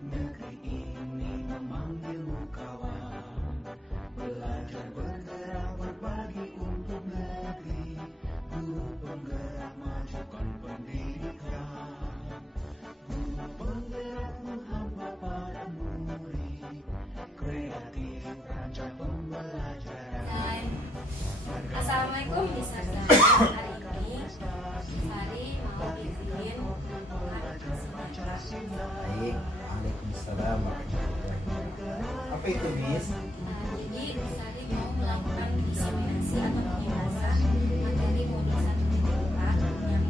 Negeri ini memanggilmu kawan, belajar bergerak berbagi untuk negeri, guru penggerak majukan pendidikan, guru penggerak menghamba para murid, kreatif rancang pembelajaran. Assalamualaikum Mister Zahra. Hari ini Sari mau bikin Baik, Waalaikumsalam warahmatullahi wabarakatuh. Apa itu, Miss? Jadi Sari mau melakukan diseminasi atau pembahasan materi modul 1.4 yang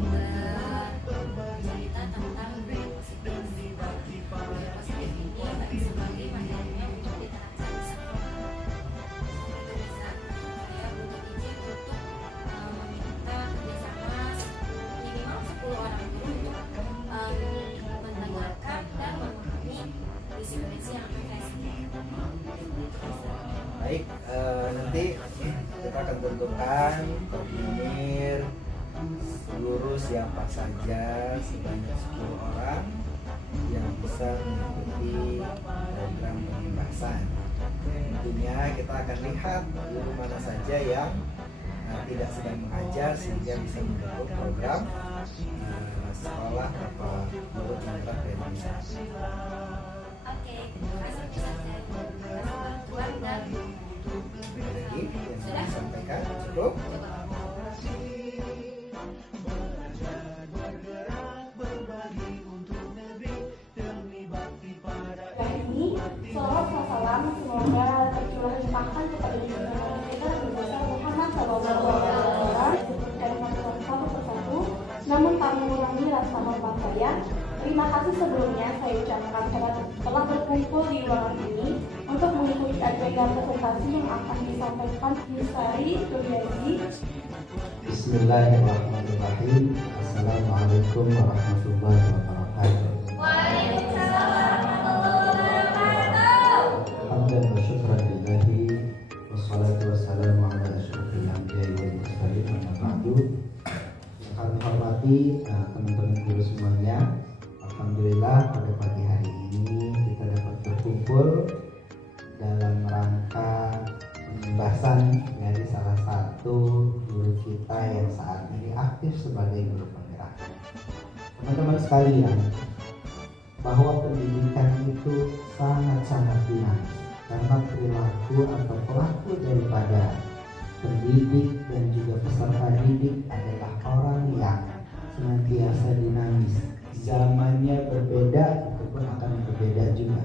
bercerita tentang budaya positif. Budaya positif ini bagi sebagai materinya untuk diterapkan di sekolah. Itu bisa saya butuh izin untuk meminta kerjasama minimal 10 orang guru untuk mendengarkan dan memahami diseminasi yang akan saya sampaikan. Baik, nanti kita akan tentukan koordinir guru siapa saja sebanyak 10 orang yang bisa mengikuti program pembahasan. Tentunya kita akan lihat guru mana saja yang tidak sedang mengajar sehingga bisa mendukung program sekolah atau guru penggerak Indonesia. Oke, terima kasih Ustaz dari bantuan dan Lagi yang disampaikan cukup. Ini salawat dan salam semoga tercurahkan kepada junjungan kita Nabi besar Muhammad SAW dan satu persatu. Namun tak mengurangi rasa hormat saya. Terima kasih sebelumnya saya ucapkan telah berkumpul di ruangan ini untuk mengikuti agenda presentasi yang akan disampaikan Misari Duriazi. Bismillahirrahmanirrahim. Assalamualaikum warahmatullahi wabarakatuh. Waalaikumsalam warahmatullahi wabarakatuh. Hamdan wa syukran lillahi wassalatu wassalamu ala asyrofil anbiya'i wal mursalin amma ba'du. Yang kami hormati teman-teman guru semuanya, alhamdulillah pada pagi hari ini kita dapat berkumpul dalam rangka pembahasan dari salah satu guru kita yang saat ini aktif sebagai guru penggerak. Teman-teman sekalian, bahwa pendidikan itu sangat-sangat dinamis karena perilaku atau pelaku daripada pendidik dan juga peserta didik adalah orang yang senantiasa dinamis. Zamannya berbeda, ataupun akan berbeda juga.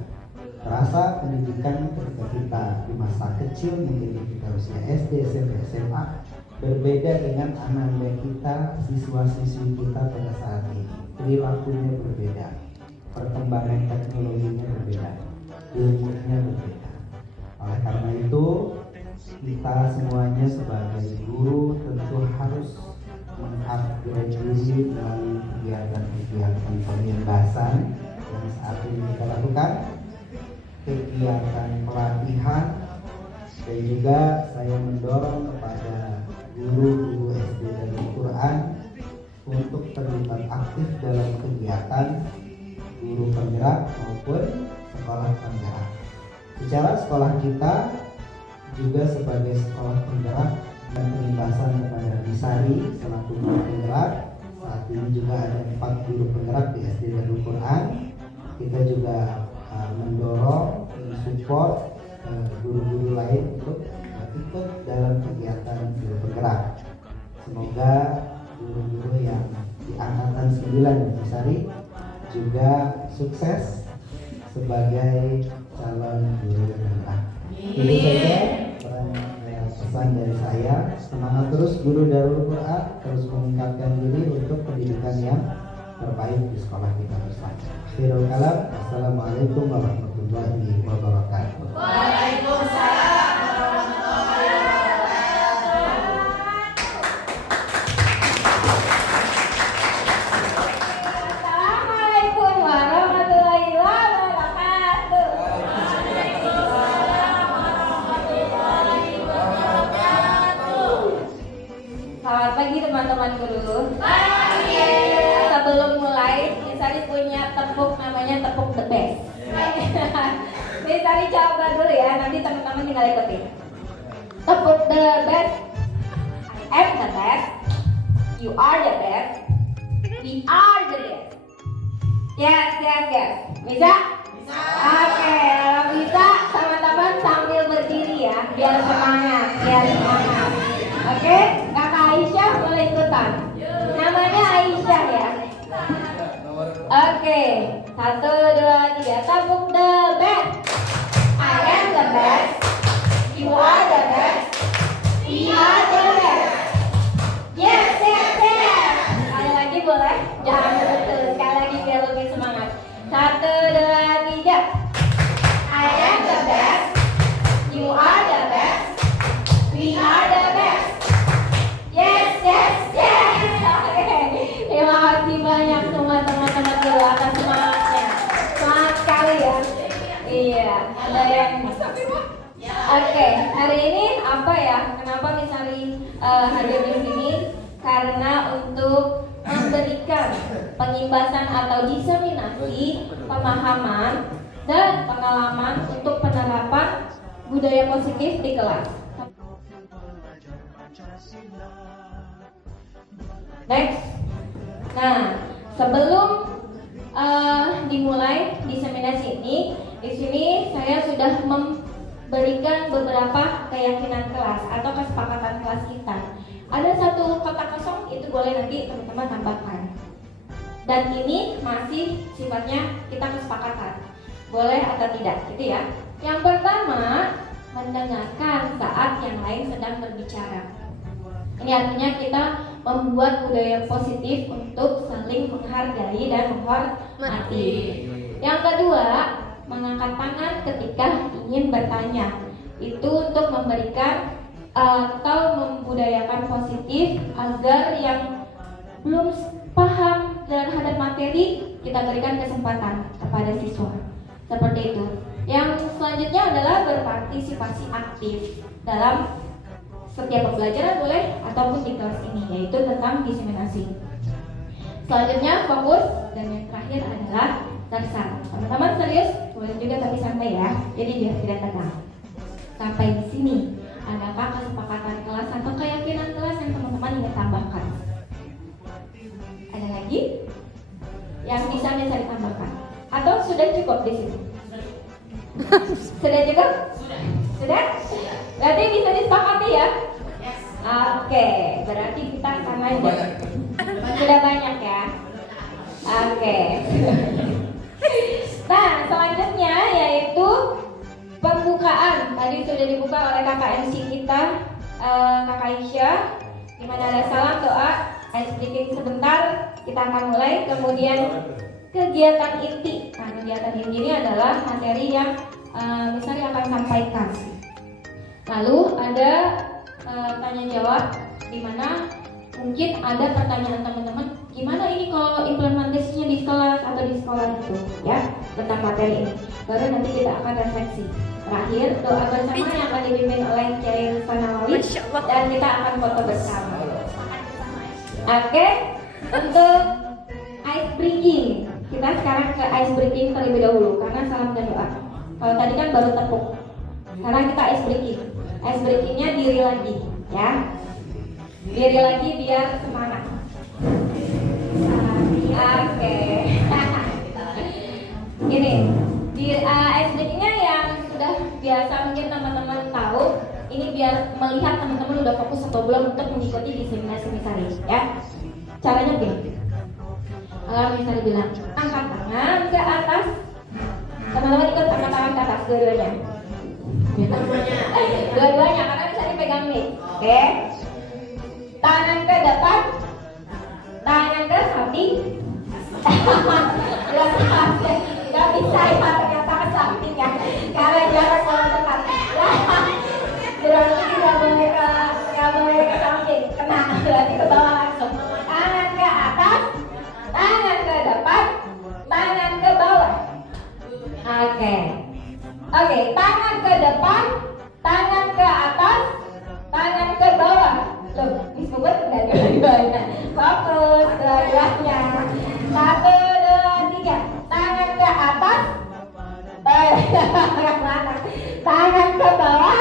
Terasa pendidikan ketika kita di masa kecil, mungkin kita usia SD, SMP, SMA, berbeda dengan anak-anak kita, siswa-siswi kita pada saat ini. Perilakunya berbeda, perkembangan teknologinya berbeda, ilmunya berbeda. Oleh karena itu, kita semuanya sebagai guru tentu harus mengupgrade diri melalui kegiatan-kegiatan pembahasan yang saat ini kita lakukan, kegiatan pelatihan, dan juga saya mendorong kepada guru-guru SD dan Al-Quran untuk terlibat aktif dalam kegiatan guru penggerak maupun sekolah penggerak. Secara sekolah kita juga sebagai sekolah penggerak dan penindasan kepada Bisari selaku guru penggerak. Saat ini juga ada 4 guru penggerak di SD Darul Quran. Kita juga mendorong, mensupport guru-guru lain untuk ikut dalam kegiatan guru penggerak. Semoga guru-guru yang di angkatan 9 Misari juga sukses sebagai calon guru daerah. Itu saja pesan dari saya. Semangat terus guru Darul Quran, terus meningkatkan diri untuk pendidikan yang terbaik di sekolah kita bersama. Akhirul kalam, assalamualaikum warahmatullahi wabarakatuh. Waalaikumsalam. Assalamualaikum warahmatullahi wabarakatuh. Selamat pagi teman-teman guru. Sebelum mulai, Misari punya tepuk namanya tepuk the best. Misari coba dulu ya, nanti teman-teman tinggal ikutin. Tepuk the best. I am the best. You are the best. We are the best. Yes. Bisa? Oke, kalau bisa teman-teman sambil berdiri ya, biar semangat. Oke, Kakak Aisyah boleh ikutan. Namanya Aisyah ya. Oke, 1, 2, 3, tepuk the best. I am the best. You are the best. We are the best. Yes. Sekali lagi boleh? Jangan betul. Sekali lagi biar lebih semangat. 1, 2, 3. I am the best. You are the best. We are the best. Yes. Oke. Terima kasih banyak semua teman-teman guru atas semangatnya. Semangat sekali ya. Iya. Ada yang Oke, hari ini apa ya? Kenapa Misari hadir di sini? Karena untuk memberikan pengimbasan atau diseminasi pemahaman dan pengalaman untuk penerapan budaya positif di kelas. Next. Nah, sebelum dimulai diseminasi ini, di sini saya sudah memberikan beberapa keyakinan kelas atau kesepakatan kelas kita. Ada satu kotak kosong, itu boleh nanti teman-teman tambahkan. Dan ini masih sifatnya kita kesepakatan, boleh atau tidak, gitu ya. Yang pertama, mendengarkan saat yang lain sedang berbicara. Ini artinya kita membuat budaya positif untuk saling menghargai dan menghormati. Yang kedua, mengangkat tangan ketika ingin bertanya. Itu untuk memberikan atau membudayakan positif agar yang belum paham terhadap materi kita berikan kesempatan kepada siswa. Seperti itu. Yang selanjutnya adalah berpartisipasi aktif dalam setiap pembelajaran boleh ataupun di kelas ini, yaitu tentang diseminasi. Selanjutnya fokus, dan yang terakhir adalah tersan. Teman-teman serius, boleh juga tapi santai ya. Jadi biar tidak tegang. Sampai di sini, adakah kesepakatan kelas atau keyakinan kelas yang teman-teman ingin tambahkan? Ada lagi yang bisa ditambahkan? Atau sudah cukup di sini? Sudah cukup? Sudah? Berarti bisa disepakati ya? Oke, berarti kita akan lanjut. Sudah banyak ya? Oke. Nah, selanjutnya yaitu pembukaan. Tadi sudah dibuka oleh kakak MC kita, kakak Aisyah. Dimana ada salam doa, ice breaking sebentar, kita akan mulai. Kemudian kegiatan inti. Nah, kegiatan inti ini adalah materi yang misalnya akan sampaikan. Lalu ada tanya jawab, di mana mungkin ada pertanyaan teman-teman, gimana ini kalau implementasinya di kelas atau di sekolah itu, ya, tentang materi ini. Baru nanti kita akan refleksi. Terakhir doa bersama yang akan dipimpin oleh Kiai Sanawawi dan kita akan foto bersama. Oke, untuk ice breaking, kita sekarang ke ice breaking terlebih dahulu karena salam dan doa. Kalau tadi kan baru tepuk, sekarang kita ice breaking. Ice breakingnya diri lagi, ya. Diri lagi biar semangat. Oke. Gini, di ice breakingnya yang sudah biasa mungkin teman-teman tahu. Ini biar melihat teman-teman udah fokus atau belum untuk mengikuti diseminasi Misari, ya. Caranya gini. Kalau misalnya bilang angkat tangan ke atas, teman-teman ikut angkat tangan ke atas dua-duanya. Dua-duanya karena bisa dipegang nih. Oke. Tangan ke depan, tangan ke samping. Gak bisa ya ternyata ke samping ya, karena jarak kalau depan. Berarti nggak boleh ke samping, kena berarti ke bawah langsung. Tangan ke atas, tangan ke depan, tangan ke bawah. Oke, tangan ke depan, tangan ke atas, tangan ke bawah. Loh, disebut nggak dua-duanya? Fokus dua-duanya. 1, 2, 3. Tangan ke atas, tangan ke bawah,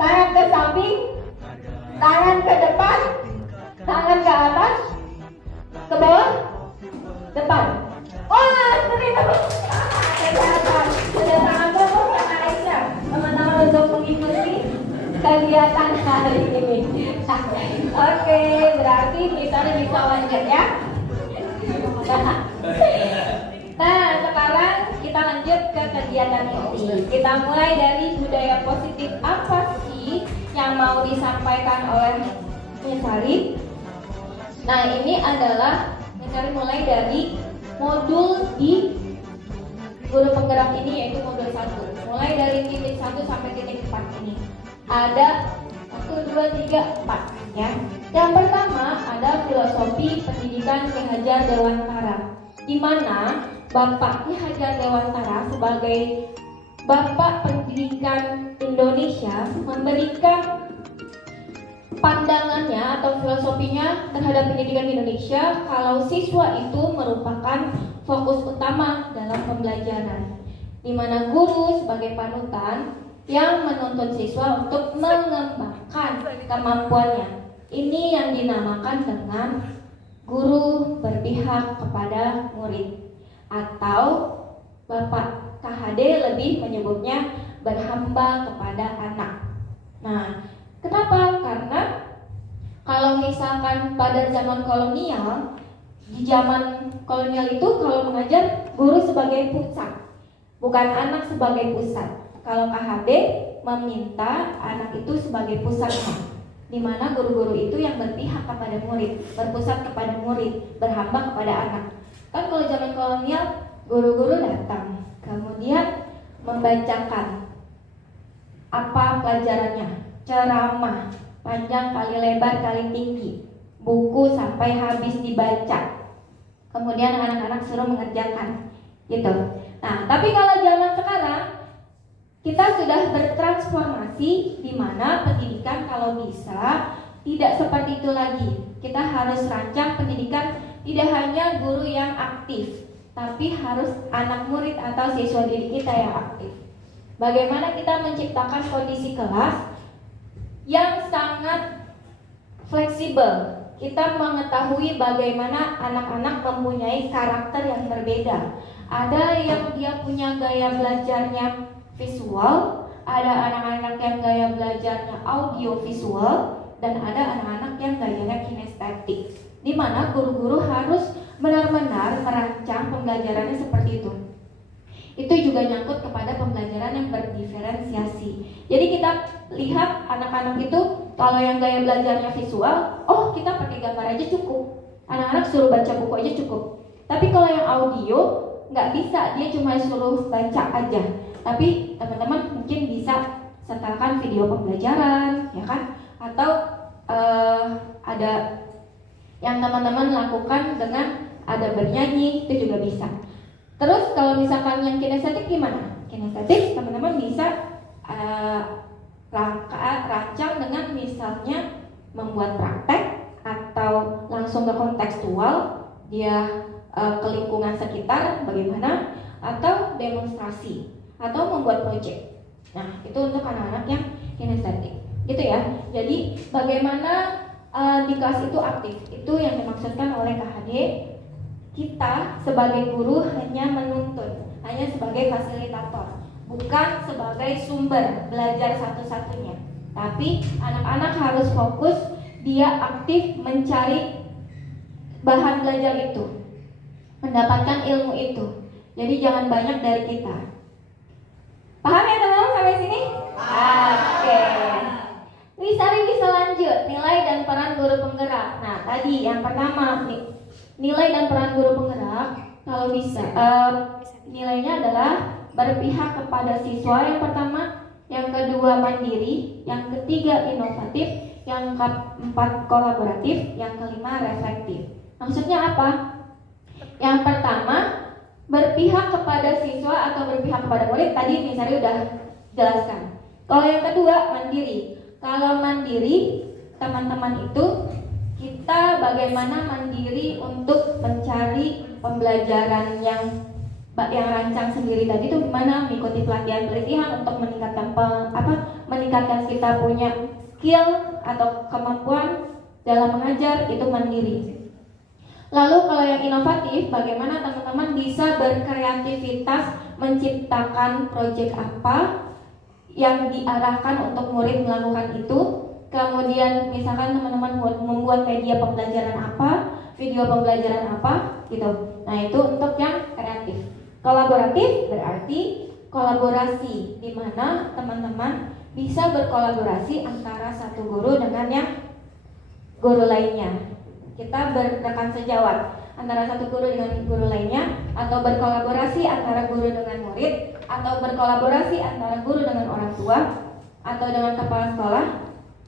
tangan ke samping, tangan ke depan, tangan ke atas, ke bawah, depan. Oh, seperti itu. Kelihatan. Sudah sangat bagus Kak Aisyah, teman-teman, untuk mengikuti kegiatan hari ini. Oke, berarti kita bisa lanjut ya. Nah, sekarang kita lanjut ke kegiatan inti. Kita mulai dari budaya positif apa sih yang mau disampaikan oleh Miss Sari. Nah, ini adalah Miss Sari mulai dari modul di guru penggerak ini, yaitu modul 1. Mulai dari titik 1 sampai titik 4 ini. Ada 1, 2, 3, 4 ya. Yang pertama ada filosofi pendidikan Ki Hajar Dewantara, di mana Bapak Ki Hajar Dewantara sebagai Bapak Pendidikan Indonesia memberikan pandangannya atau filosofinya terhadap pendidikan Indonesia kalau siswa itu merupakan fokus utama dalam pembelajaran, di mana guru sebagai panutan yang menuntun siswa untuk mengembangkan kemampuannya. Ini yang dinamakan dengan guru berpihak kepada murid, atau Bapak KHD lebih menyebutnya berhamba kepada anak. Nah, kenapa? Karena kalau misalkan pada zaman kolonial, di zaman kolonial itu kalau mengajar guru sebagai pusat, bukan anak sebagai pusat. Kalau KHD meminta anak itu sebagai pusatnya, di mana guru-guru itu yang berpihak kepada murid, berpusat kepada murid, berhamba kepada anak. Kan kalau zaman kolonial, guru-guru datang, kemudian membacakan apa pelajarannya, ceramah, panjang kali lebar kali tinggi, buku sampai habis dibaca. Kemudian anak-anak suruh mengerjakan, gitu. Nah, tapi kalau zaman sekarang, kita sudah bertransformasi, di mana pendidikan kalau bisa tidak seperti itu lagi. Kita harus rancang pendidikan tidak hanya guru yang aktif, tapi harus anak murid atau siswa didik kita yang aktif. Bagaimana kita menciptakan kondisi kelas yang sangat fleksibel. Kita mengetahui bagaimana anak-anak mempunyai karakter yang berbeda. Ada yang dia punya gaya belajarnya visual, ada anak-anak yang gaya belajarnya audio visual, dan ada anak-anak yang gayanya kinestetik, di mana guru-guru harus benar-benar merancang pembelajarannya seperti itu. Itu juga nyangkut kepada pembelajaran yang berdiferensiasi. Jadi kita lihat anak-anak itu, kalau yang gaya belajarnya visual, oh kita pakai gambar aja cukup, anak-anak suruh baca buku aja cukup. Tapi kalau yang audio nggak bisa, dia cuma suruh baca aja. Tapi teman-teman mungkin bisa setelkan video pembelajaran, ya kan? Atau ada yang teman-teman lakukan dengan ada bernyanyi, itu juga bisa. Terus kalau misalkan yang kinestetik gimana? Kinestetik teman-teman bisa rancang dengan misalnya membuat praktek, atau langsung ke kontekstual, dia ke lingkungan sekitar bagaimana, atau demonstrasi, atau membuat proyek. Nah, itu untuk anak-anak yang kinestetik, gitu ya. Jadi bagaimana di kelas itu aktif, itu yang dimaksudkan oleh KHD. Kita sebagai guru hanya menuntun, hanya sebagai fasilitator, bukan sebagai sumber belajar satu-satunya. Tapi anak-anak harus fokus, dia aktif mencari bahan belajar itu, mendapatkan ilmu itu. Jadi jangan banyak dari kita. Paham ya teman-teman sampai sini? Oke. Wisari bisa lanjut, nilai dan peran guru penggerak. Nah tadi yang pertama nilai dan peran guru penggerak, kalau bisa nilainya adalah berpihak kepada siswa yang pertama, yang kedua mandiri, yang ketiga inovatif, yang keempat kolaboratif, yang kelima reflektif. Maksudnya apa? Yang pertama berpihak kepada siswa atau berpihak kepada murid, tadi misalnya udah jelaskan. Kalau yang kedua mandiri. Kalau mandiri, teman-teman itu kita bagaimana mandiri untuk mencari pembelajaran yang rancang sendiri tadi itu gimana, mengikuti pelatihan untuk meningkatkan kita punya skill atau kemampuan dalam mengajar, itu mandiri. Lalu kalau yang inovatif, bagaimana teman-teman bisa berkreativitas menciptakan proyek apa yang diarahkan untuk murid melakukan itu. Kemudian misalkan teman-teman membuat media pembelajaran apa, video pembelajaran apa gitu. Nah itu untuk yang kreatif. Kolaboratif berarti kolaborasi, di mana teman-teman bisa berkolaborasi antara satu guru dengan yang guru lainnya. Kita berrekan sejawat antara satu guru dengan guru lainnya, atau berkolaborasi antara guru dengan murid, atau berkolaborasi antara guru dengan orang tua, atau dengan kepala sekolah,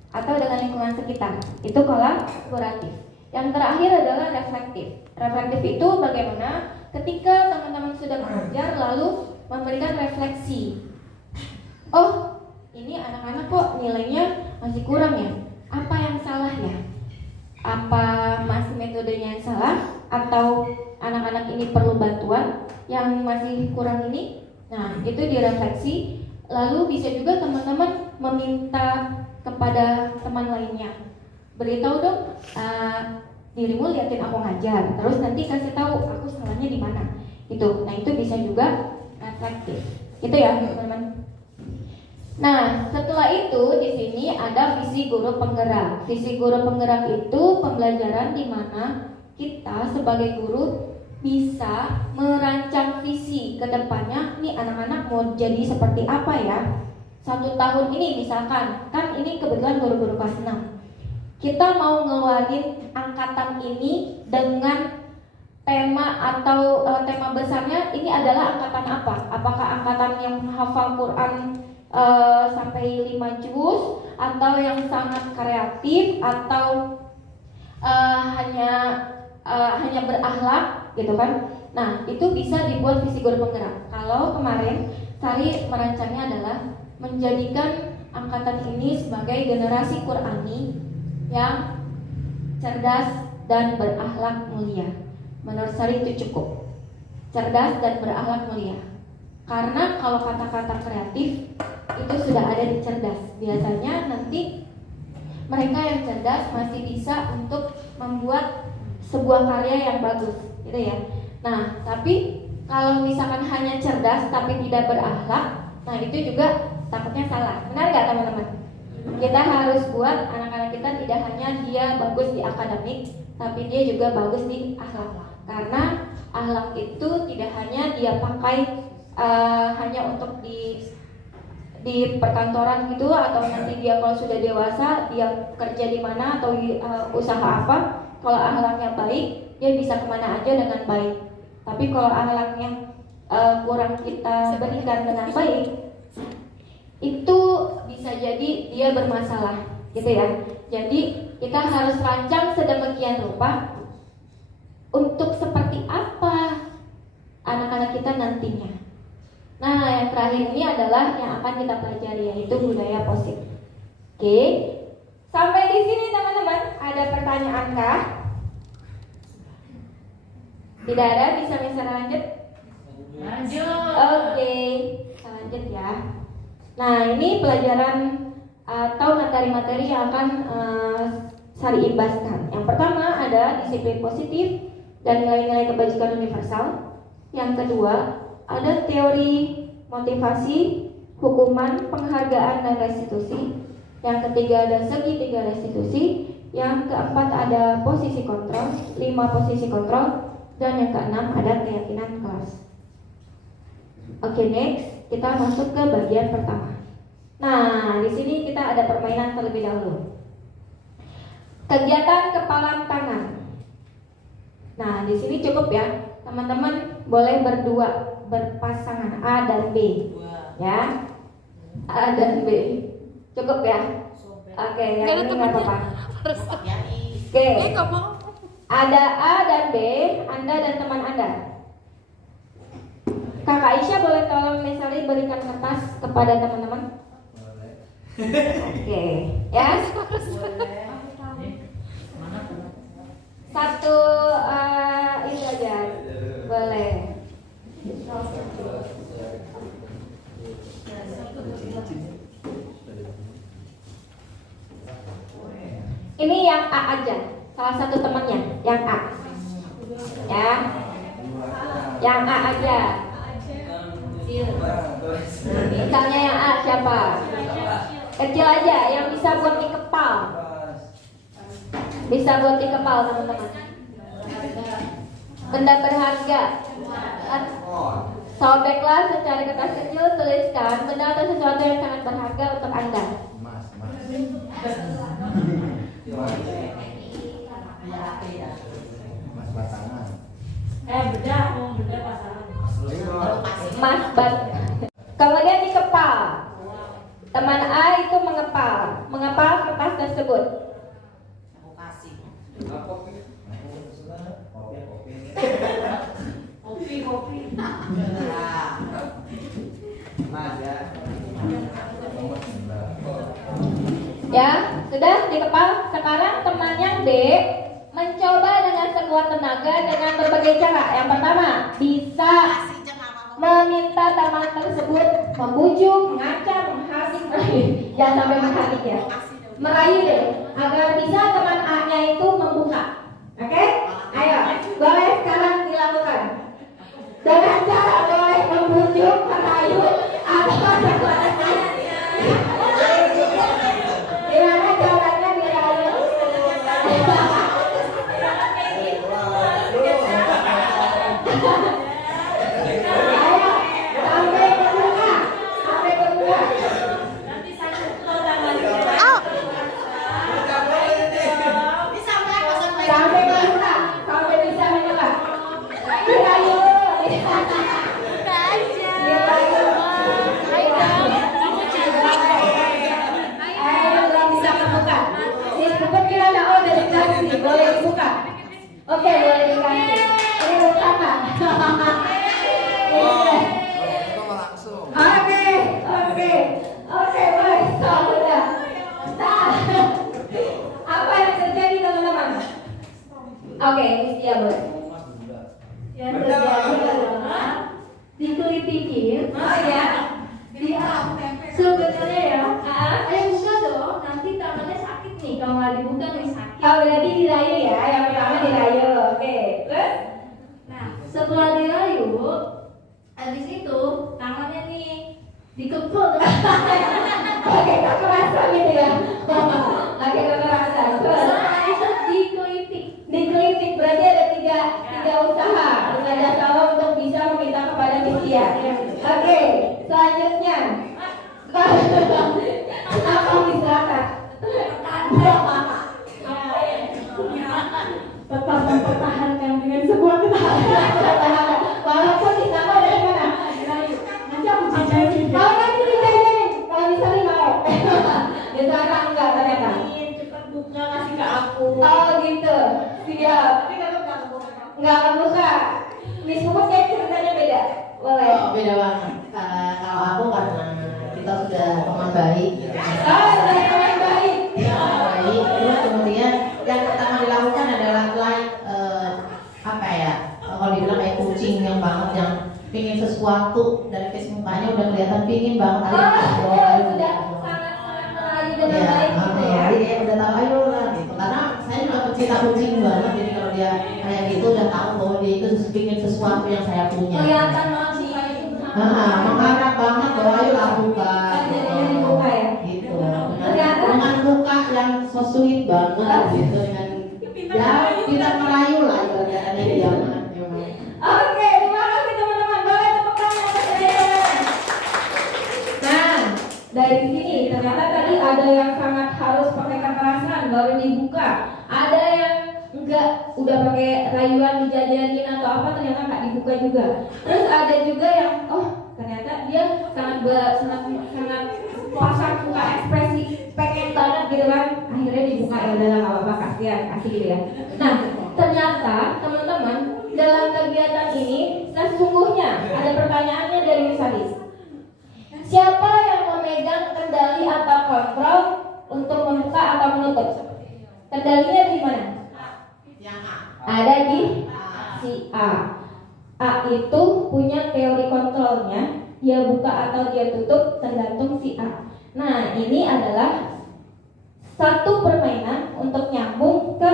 atau dengan lingkungan sekitar. Itu kolaboratif. Yang terakhir adalah reflektif. Reflektif itu bagaimana ketika teman-teman sudah mengajar lalu memberikan refleksi. Oh, ini anak-anak kok nilainya masih kurang ya? Apa yang salah ya? Apa masih metodenya yang salah? Atau anak-anak ini perlu bantuan yang masih kurang ini? Nah, itu direfleksi. Lalu bisa juga teman-teman meminta kepada teman lainnya, beritahu dong, dirimu liatin aku ngajar, terus nanti kasih tahu aku salahnya di mana. Itu, nah itu bisa juga reflektif. Itu ya teman-teman. Nah, setelah itu di sini ada visi guru penggerak. Visi guru penggerak itu pembelajaran di mana kita sebagai guru bisa merancang visi ke depannya. Nih anak-anak mau jadi seperti apa ya? 1 tahun ini misalkan, kan ini kebetulan guru-guru kelas 6. Kita mau ngeluarin angkatan ini dengan tema atau tema besarnya ini adalah angkatan apa? Apakah angkatan yang hafal Quran sampai 5 juz, atau yang sangat kreatif, atau hanya berakhlak gitu kan? Nah itu bisa dibuat visi guru penggerak. Kalau kemarin Sari merancangnya adalah menjadikan angkatan ini sebagai generasi Qurani yang cerdas dan berakhlak mulia. Menurut Sari itu cukup, cerdas dan berakhlak mulia. Karena kalau kata-kata kreatif itu sudah ada di cerdas. Biasanya nanti mereka yang cerdas masih bisa untuk membuat sebuah karya yang bagus, gitu ya. Nah, tapi kalau misalkan hanya cerdas tapi tidak berakhlak, nah itu juga takutnya salah. Benar nggak teman-teman? Kita harus buat anak-anak kita tidak hanya dia bagus di akademik, tapi dia juga bagus di akhlak. Karena akhlak itu tidak hanya dia pakai hanya untuk di perkantoran gitu, atau nanti dia kalau sudah dewasa dia kerja di mana atau usaha apa. Kalau akhlaknya baik, dia bisa kemana aja dengan baik. Tapi kalau akhlaknya kurang kita berikan dengan baik, itu bisa jadi dia bermasalah, gitu ya. Jadi kita harus rancang sedemikian rupa untuk seperti apa anak-anak kita nantinya. Nah, yang terakhir ini adalah yang akan kita pelajari, yaitu budaya positif. Oke, sampai di sini teman-teman, ada pertanyaan kah? Tidak ada, bisa lanjut? Lanjut. Oke, kita lanjut ya. Nah, ini pelajaran atau materi-materi yang akan Sari ibaskan. Yang pertama ada disiplin positif dan nilai-nilai kebajikan universal. Yang kedua ada teori motivasi, hukuman, penghargaan, dan restitusi. Yang ketiga ada segitiga restitusi. Yang keempat ada posisi kontrol, 5 posisi kontrol, dan yang keenam ada keyakinan kelas. Oke, next kita masuk ke bagian pertama. Nah, di sini kita ada permainan terlebih dahulu. Kegiatan kepalan tangan. Nah, di sini cukup ya, teman-teman boleh berdua berpasangan A dan B, ya. A dan B, cukup ya. Oke, yang ini nggak apa-apa. Oke, ada A dan B, Anda dan teman Anda. Kakak Aisyah boleh tolong misalnya berikan kertas kepada teman-teman. Oke, ya. Satu ini aja, boleh. Ini yang A aja, salah satu temannya, yang A. Ya, yang A aja. Misalnya yang A siapa? Kecil aja, yang bisa buat di kepal. Bisa buat di kepal, teman-teman. Benda berharga. Sobeklah secari kertas kecil, tuliskan benda atau sesuatu yang sangat berharga untuk Anda. Mas pasangan. Beda pasangan. Mas bat. Kemudian di kepal. Teman A itu mengepal kertas tersebut. Kopi. Mas ya. Ya, sudah dikepal. Sekarang teman yang B mencoba dengan sekuat tenaga dengan berbagai cara. Yang pertama, bisa meminta teman tersebut membujuk, mengacak, menghardik, jangan sampai menghardik ya. Merayu deh, agar bisa teman A-nya itu membuka. Oke? Ayo, boleh sekarang dilakukan. Dengan cara boleh membujuk, merayu, atau sekuat tenaga. Gimana caranya dirayu? Ayo, sampai berbuka. Nanti saya pukul tangannya. Sampai berbuka, sampai bisa menyala. Dirayu. Ayo, belum bisa membuka. Dibuka gimana? Oh, udah dikasih, boleh dibuka. Oke, boleh dikasih. Ini pertama. Oke, boleh. Stop, udah. Nah, apa yang terjadi teman-teman? Oke, ini dia boleh. Yang terjadi adalah dikelipikin. Oh ya. Dia sebenarnya ya. Ayo buka dong. Nanti tangannya sakit nih. Kalau nggak dibuka nih sakit. Oh, berarti dirayu ya. Yang pertama dirayu. Oke. Terus? Nah, setelah dirayu, habis itu tangannya nih dikepul. Oke, kekerasan gitu ya. Oke, kekerasan. Terus? Itu dikelitik berarti ada tiga usaha salah untuk bisa meminta kepada Mesia. Oke, selanjutnya apa misalkan tetap mempertahankan dengan sebuah ketahanan walaupun di sana dari mana kalau nanti dijajanin kalau misalnya mau di sana enggak ternyata Cepat buka kasih ke aku. oh gitu siap nggak akan buka Miss Puput kayak ceritanya beda boleh Oh, beda banget. Kalau aku karena kita sudah teman baik. oh dari teman baik Teman baik. Terus kemudian yang pertama dilakukan adalah apa ya? Kalau dibilang kayak kucing yang banget yang pingin sesuatu dari face mukanya udah kelihatan pingin banget. sudah sangat-sangat merayu dengan baik gitu ya Jadi dia udah tahu ayo lah gitu. Karena saya juga pecinta kucing banget. Jadi kalau dia kayak gitu udah tahu bahwa dia itu pingin sesuatu yang saya punya. kelihatan banget sih itu Mengharap banget bahwa ayo lah buka. jadinya dibuka ya Gitu. Ternyata? Dengan buka yang so sweet banget gitu. udah pakai rayuan dijajanin atau apa ternyata nggak dibuka juga. Terus ada juga yang ternyata dia sangat pasang muka ekspresi pengen banget gitu kan, akhirnya dibuka, ya udahlah nggak apa-apa, kasih gitu ya. Nah ternyata teman-teman dalam kegiatan ini sesungguhnya ada pertanyaannya dari Misalis. Siapa yang memegang kendali atau kontrol untuk membuka atau menutup? Kendalinya di mana? Ada di si A. A itu punya teori kontrolnya, dia buka atau dia tutup tergantung si A. Nah, ini adalah satu permainan untuk nyambung ke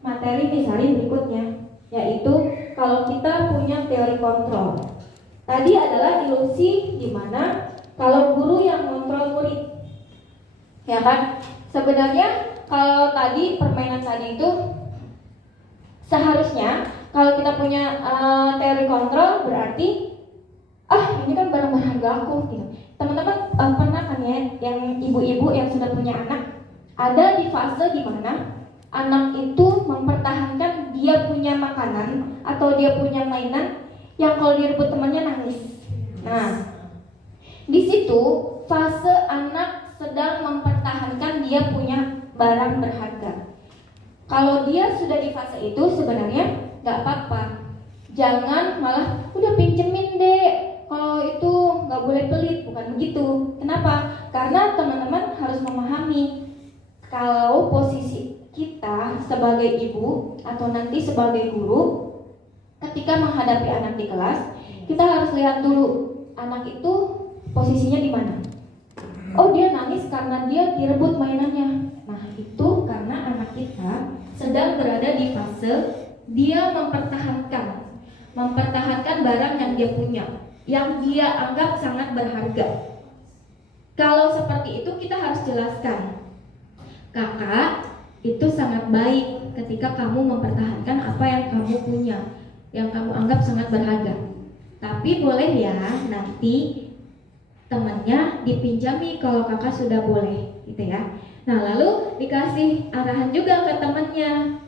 materi Misari berikutnya, yaitu kalau kita punya teori kontrol. Tadi adalah ilusi di mana kalau guru yang kontrol murid, ya kan? Sebenarnya kalau tadi permainan tadi itu seharusnya kalau kita punya teori kontrol berarti ini kan barang berharga aku gitu. Teman-teman pernah kan ya yang ibu-ibu yang sudah punya anak ada di fase di mana anak itu mempertahankan dia punya makanan atau dia punya mainan yang kalau direbut temannya nangis. Nah, di situ fase anak sedang mempertahankan dia punya barang berharga. Kalau dia sudah di fase itu sebenarnya nggak apa-apa. Jangan malah udah pinjemin deh. Kalau itu nggak boleh pelit, bukan begitu. Kenapa? Karena teman-teman harus memahami kalau posisi kita sebagai ibu atau nanti sebagai guru ketika menghadapi anak di kelas, kita harus lihat dulu anak itu posisinya di mana. Oh, dia nangis karena dia direbut mainannya. Nah, itu karena anak kita sedang berada di fase dia mempertahankan barang yang dia punya, yang dia anggap sangat berharga. Kalau seperti itu kita harus jelaskan, kakak, itu sangat baik ketika kamu mempertahankan apa yang kamu punya, yang kamu anggap sangat berharga. Tapi boleh ya nanti temannya dipinjami kalau kakak sudah boleh, gitu ya. Nah, lalu dikasih arahan juga ke temannya,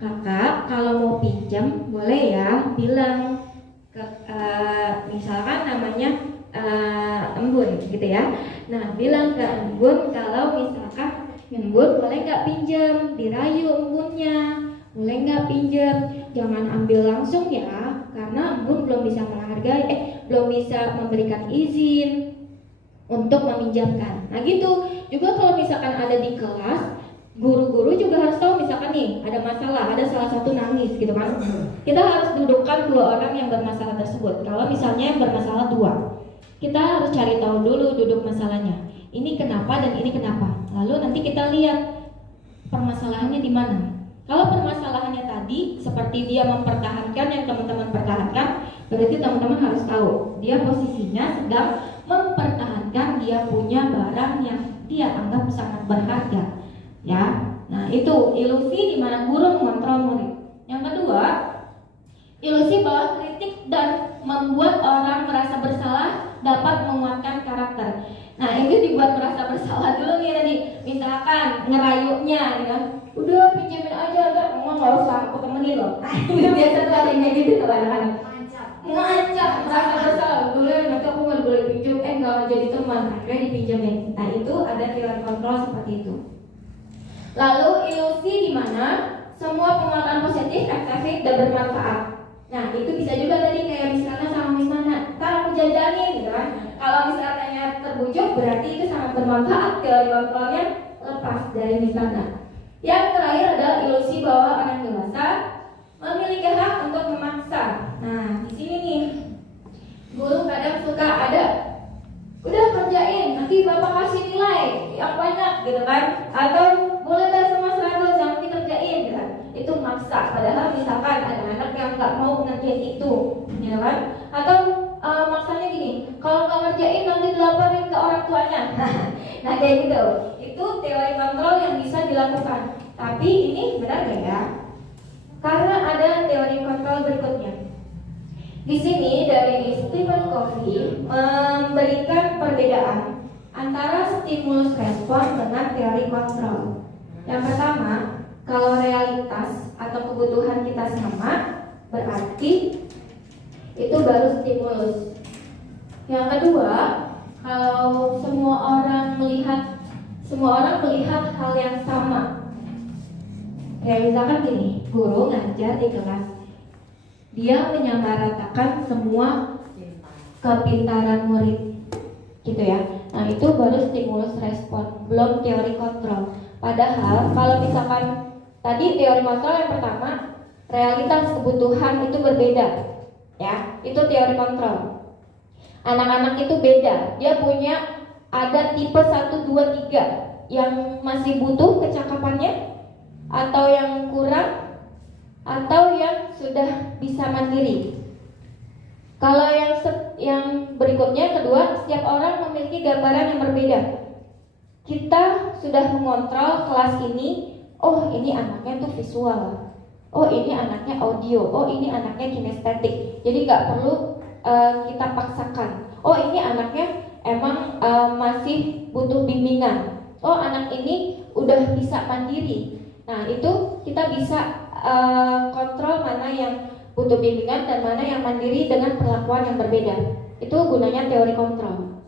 kakak kalau mau pinjam boleh ya bilang ke misalkan namanya Embun gitu ya. Nah, bilang ke Embun kalau misalkan Embun boleh nggak pinjam, dirayu Embunnya, boleh nggak pinjam, jangan ambil langsung ya, karena Embun belum bisa menghargai, belum bisa memberikan izin untuk meminjamkan. Nah gitu. Juga kalau misalkan ada di kelas, guru-guru juga harus tahu misalkan nih ada masalah, ada salah satu nangis gitu kan. Kita harus dudukkan dua orang yang bermasalah tersebut. Kalau misalnya yang bermasalah dua, kita harus cari tahu dulu duduk masalahnya. Ini kenapa dan ini kenapa. Lalu nanti kita lihat permasalahannya di mana. Kalau permasalahannya tadi seperti dia mempertahankan yang teman-teman pertahankan, berarti teman-teman harus tahu dia posisinya sedang mempertahankan dia punya barang yang dia anggap sangat berharga, ya. Nah, itu ilusi di mana guru mengontrol murid. Yang kedua, ilusi bahwa kritik dan membuat orang merasa bersalah dapat menguatkan karakter. Nah, ini dibuat merasa bersalah dulu nih tadi. Misalkan ngerayunya gitu. Udah pinjemin aja, udah nggak usah aku temenin loh. Itu biasa tuh ada yang kayak gitu tuh anak-anak. Ngancam, merasa bersalah. Boleh nanti aku nggak boleh pinjam, nggak jadi teman, akhirnya dipinjemin. Nah, itu ada teori kontrol seperti itu. Lalu ilusi di mana semua penguatan positif, efektif dan bermanfaat. Nah, itu bisa juga tadi kayak misalnya sama misalnya, kalau aku jajanin gitu kan. Kalau misalnya terbujuk berarti itu sangat bermanfaat, teori kontrolnya lepas dari misalnya. Yang terakhir adalah ilusi bahwa orang dewasa memiliki hak untuk memaksa. Nah, di sini nih guru kadang suka ada, udah kerjain, nanti bapak kasih nilai yang banyak gitu kan, atau boleh dah semua 100 yang dikerjain gitu kan. Itu maksa, padahal misalkan ada anak yang nggak mau ngerjain itu, gitu kan? Atau maksanya gini, kalau nggak ngerjain nanti dilaporin ke orang tuanya. Nah kayak gitu, itu teori kontrol yang bisa dilakukan. Tapi ini benar nggak ya? Karena ada teori kontrol berikutnya. Di sini dari Stephen Covey memberikan perbedaan antara stimulus respon dengan teori kontrol. Yang pertama, kalau realitas atau atau kebutuhan kita sama, berarti itu baru stimulus. Yang kedua, kalau semua orang melihat hal yang sama. Kayak misalkan gini, guru ngajar di kelas, dia menyamaratakan semua kepintaran murid, gitu ya. Nah itu baru stimulus respon, belum teori kontrol. Padahal kalau misalkan tadi teori kontrol yang pertama, realitas kebutuhan itu berbeda, ya. Itu teori kontrol. Anak-anak itu beda, dia punya ada tipe 1, 2, 3 yang masih butuh kecakapannya, atau yang kurang, atau yang sudah bisa mandiri. Kalau yang berikutnya, kedua, setiap orang memiliki gambaran yang berbeda. Kita sudah mengontrol kelas ini, oh ini anaknya tuh visual, oh ini anaknya audio, oh ini anaknya kinestetik. Jadi nggak perlu kita paksakan. Oh ini anaknya emang masih butuh bimbingan. Oh anak ini udah bisa mandiri. Nah itu kita bisa kontrol mana yang butuh bimbingan dan mana yang mandiri dengan perlakuan yang berbeda. Itu gunanya teori kontrol.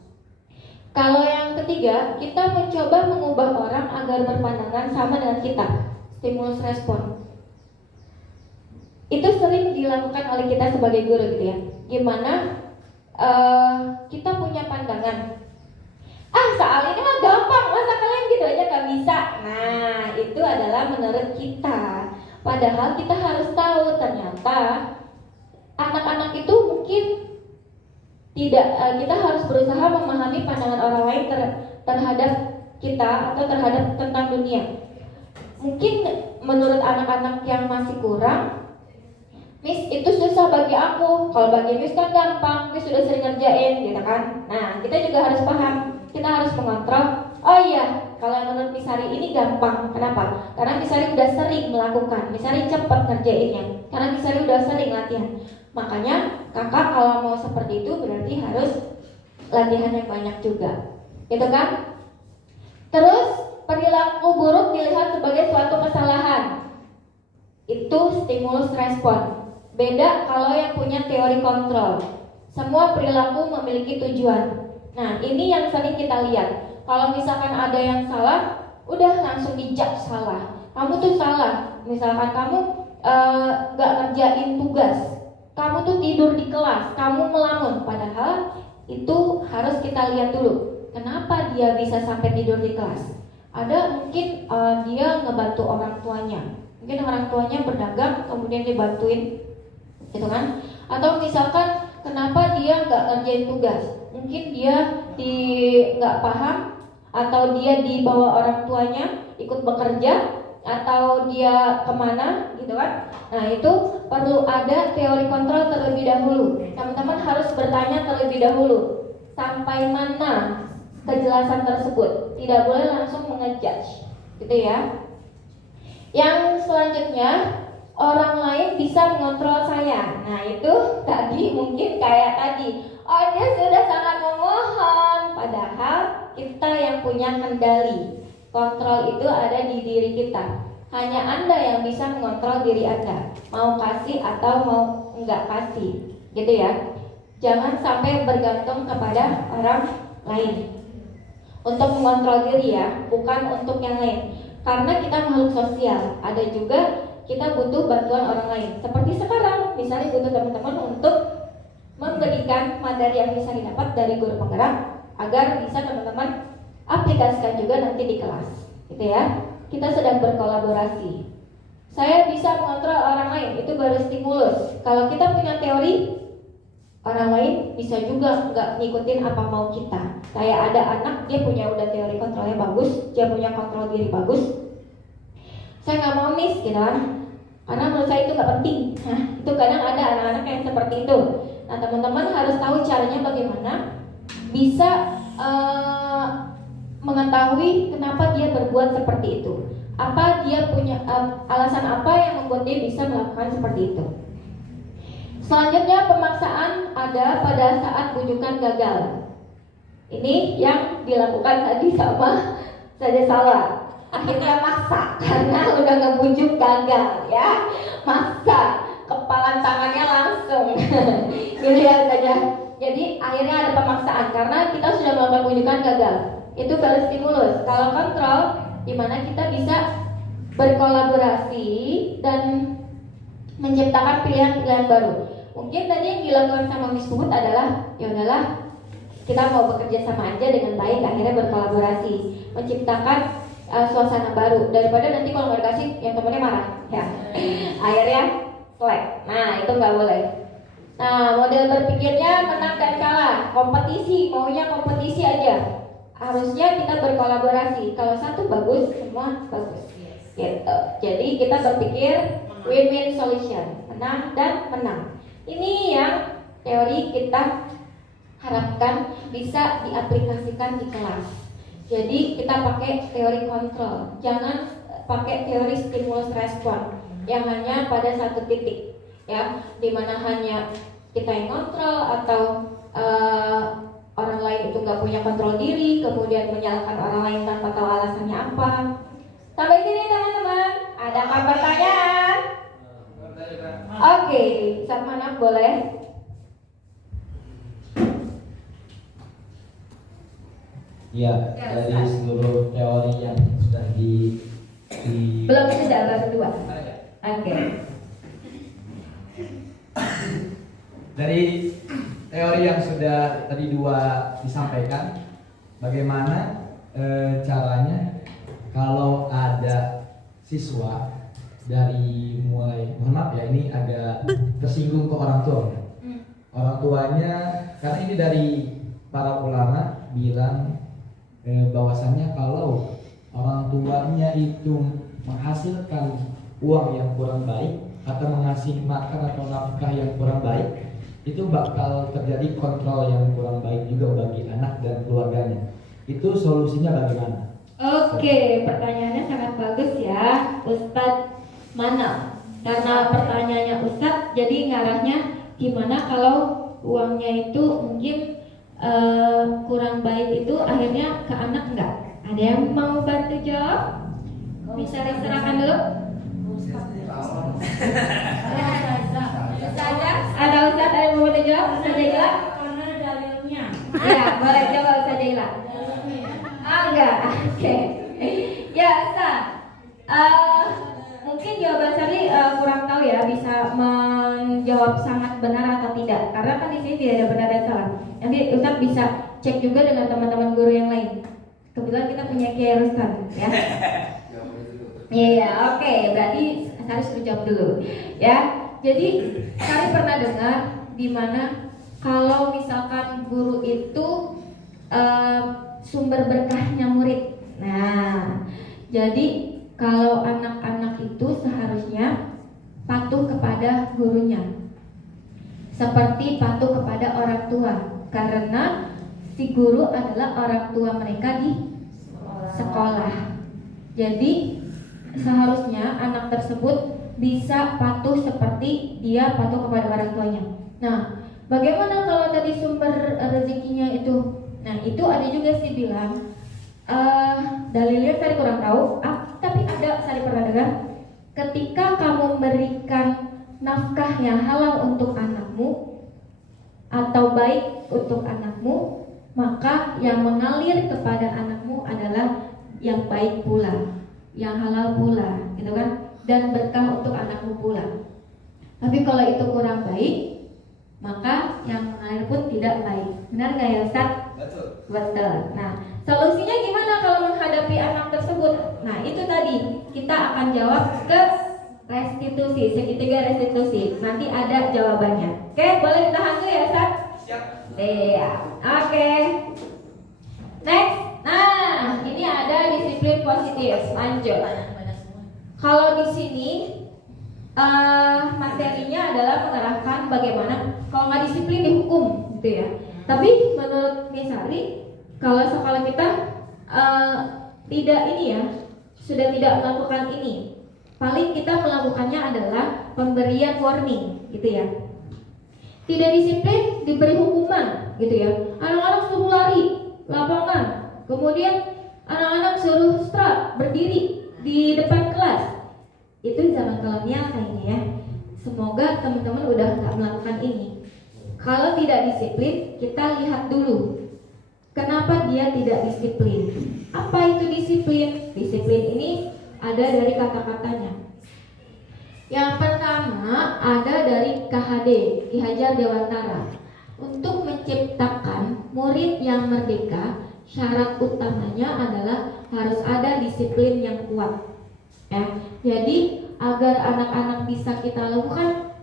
Kalau yang ketiga, kita mencoba mengubah orang agar berpandangan sama dengan kita. Stimulus respon. Itu sering dilakukan oleh kita sebagai guru gitu ya. Gimana kita punya pandangan, soal ini mah gampang, masa kalian gitu aja gak bisa. Nah itu adalah menurut kita. Padahal kita harus tahu ternyata anak-anak itu mungkin tidak, kita harus berusaha memahami pandangan orang lain terhadap kita atau terhadap tentang dunia. Mungkin menurut anak-anak yang masih kurang, Miss itu susah bagi aku, kalau bagi Miss kan gampang, Miss sudah sering ngerjain gitu kan. Nah kita juga harus paham, kita harus mengontrol. Oh iya, kalau yang menurut Miss Sari ini gampang. Kenapa? Karena Miss Sari udah sering melakukan, Miss Sari cepat ngerjainnya, karena Miss Sari udah sering latihan. Makanya kakak kalau mau seperti itu berarti harus latihan yang banyak juga, gitu kan? Terus perilaku buruk dilihat sebagai suatu kesalahan. Itu stimulus respon. Beda kalau yang punya teori kontrol. Semua perilaku memiliki tujuan. Nah ini yang sering kita lihat. Kalau misalkan ada yang salah, udah langsung dijudge salah. Kamu tuh salah. Misalkan kamu gak ngerjain tugas, kamu tuh tidur di kelas, kamu melamun. Padahal itu harus kita lihat dulu. Kenapa dia bisa sampai tidur di kelas? Ada mungkin dia ngebantu orang tuanya. Mungkin orang tuanya berdagang, kemudian dibantuin, gitu kan? Atau misalkan kenapa dia nggak ngerjain tugas? Mungkin dia nggak paham, atau dia dibawa orang tuanya ikut bekerja, atau dia kemana, gitu kan? Nah itu perlu ada teori kontrol terlebih dahulu. Teman-teman harus bertanya terlebih dahulu sampai mana kejelasan tersebut. Tidak boleh langsung mengejudge, gitu ya. Yang selanjutnya, orang lain bisa mengontrol saya. Nah itu tadi mungkin kayak tadi, oh dia sudah sangat memohon. Padahal kita yang punya kendali. Kontrol itu ada di diri kita. Hanya Anda yang bisa mengontrol diri Anda, mau kasih atau mau enggak kasih, gitu ya. Jangan sampai bergantung kepada orang lain untuk mengontrol diri ya, bukan untuk yang lain. Karena kita makhluk sosial, ada juga kita butuh bantuan orang lain. Seperti sekarang, misalnya butuh teman-teman untuk memberikan materi yang bisa didapat dari guru penggerak, agar bisa teman-teman aplikasikan juga nanti di kelas, gitu ya. Kita sedang berkolaborasi. Saya bisa mengontrol orang lain, itu baru stimulus. Kalau kita punya teori, orang lain bisa juga nggak ngikutin apa mau kita. Kayak ada anak, dia punya udah teori kontrolnya bagus, dia punya kontrol diri bagus. Saya nggak mau miss, gitu kan? Karena menurut saya itu nggak penting. Nah, itu kadang ada anak-anak yang seperti itu. Nah, teman-teman harus tahu caranya bagaimana bisa mengetahui kenapa dia berbuat seperti itu. Apa dia punya alasan apa yang membuat dia bisa melakukan seperti itu. Selanjutnya, pemaksaan ada pada saat bujukan gagal. Ini yang dilakukan tadi sama saja salah. akhirnya maksa karena udah ngebujuk gagal ya, maksa kepalan tangannya langsung gitu ya saja. Jadi akhirnya ada pemaksaan karena kita sudah melakukan bujukan gagal. Itu baru stimulus. Kalau kontrol, dimana kita bisa berkolaborasi dan menciptakan pilihan-pilihan baru. Mungkin tadi yang dilakukan sama Miss Puput adalah ya udahlah kita mau bekerja sama aja dengan baik, akhirnya berkolaborasi, menciptakan suasana baru daripada nanti kalau nggak dikasih yang temennya marah ya. Akhirnya selek. Nah itu nggak boleh. Nah model berpikirnya menang dan kalah, kompetisi, maunya kompetisi aja. Harusnya kita berkolaborasi. Kalau satu bagus, semua bagus. Gitu. Jadi kita berpikir win-win solution, menang dan menang. Ini yang teori kita harapkan bisa diaplikasikan di kelas. Jadi kita pakai teori kontrol, jangan pakai teori stimulus respon yang hanya pada satu titik, ya, dimana hanya kita yang kontrol atau orang lain itu nggak punya kontrol diri, kemudian menyalahkan orang lain tanpa tahu alasannya apa. Sampai sini teman-teman, adakah pertanyaan? Oke, sama anak boleh. Ya, dari seluruh teori yang sudah Belum sudah, baru dua. Oke. Dari teori yang sudah tadi dua disampaikan, bagaimana caranya kalau ada siswa dari mulai, mohon maaf ya ini agak tersinggung ke orang tua. Orang tuanya, karena ini dari para ulama bilang bahwasannya kalau orang tuanya itu menghasilkan uang yang kurang baik atau mengasih makan atau nafkah yang kurang baik, itu bakal terjadi kontrol yang kurang baik juga bagi anak dan keluarganya. Itu solusinya bagaimana? Oke, pertanyaannya sangat bagus ya, Ustadz Manal. Karena pertanyaannya Ustadz, jadi ngarahnya gimana kalau uangnya itu mungkin kurang baik itu akhirnya ke anak enggak? Ada yang mau bantu jawab? Bisa diserahkan dulu? Ada Ustadz ada yang mau bantu jawab? Ustadz Jaila? Karena dalilnya. Ya, boleh coba Ustadz Jaila. Enggak, oke. Ya Ustadz, mungkin jawaban Sari kurang tahu ya, bisa menjawab sangat benar atau tidak. Karena kan di sini tidak ada benar dan salah. Nanti Ustadz bisa cek juga dengan teman-teman guru yang lain. Kebetulan kita punya Kiai Rustan, ya. Iya, oke. Berarti harus dijawab dulu, ya. Jadi Sari pernah dengar di mana kalau misalkan guru itu sumber berkahnya murid. Nah, jadi kalau anak-anak itu seharusnya patuh kepada gurunya, seperti patuh kepada orang tua, karena si guru adalah orang tua mereka di sekolah. Jadi seharusnya anak tersebut bisa patuh seperti dia patuh kepada orang tuanya. Nah, bagaimana kalau tadi sumber rezekinya itu? Nah, itu ada juga sih bilang dalilnya saya kurang tahu, tapi ada saya pernah dengar, ketika kamu memberikan nafkah yang halal untuk anakmu atau baik untuk anakmu, maka yang mengalir kepada anakmu adalah yang baik pula, yang halal pula, gitu kan, dan berkah untuk anakmu pula. Tapi kalau itu kurang baik, maka yang mengalir pun tidak baik. Benar nggak ya Ustaz? Betul. Nah, solusinya gimana kalau menghadapi anak tersebut? Nah, itu tadi kita akan jawab ke restitusi, segitiga restitusi. Nanti ada jawabannya. Oke, boleh ditahan dulu ya Ustaz? Siap. Iya. Oke. Next. Nah, ini ada disiplin positif. Lanjut. Kalau di sini materinya adalah mengarahkan bagaimana kalau nggak disiplin dihukum, gitu ya. Tapi menurut Misari, kalau sekolah kita tidak ini ya, sudah tidak melakukan ini. Paling kita melakukannya adalah pemberian warning, gitu ya. Tidak disiplin diberi hukuman, gitu ya. Anak-anak suruh lari lapangan, kemudian anak-anak suruh stop, berdiri di depan kelas. Itu zaman kolonial kayaknya ya. Semoga teman-teman udah nggak melakukan ini. Kalau tidak disiplin, kita lihat dulu kenapa dia tidak disiplin. Apa itu disiplin? Disiplin ini ada dari kata-katanya. Yang pertama ada dari KHD, Ki Hajar Dewantara. Untuk menciptakan murid yang merdeka, syarat utamanya adalah harus ada disiplin yang kuat. Ya, jadi agar anak-anak bisa kita lakukan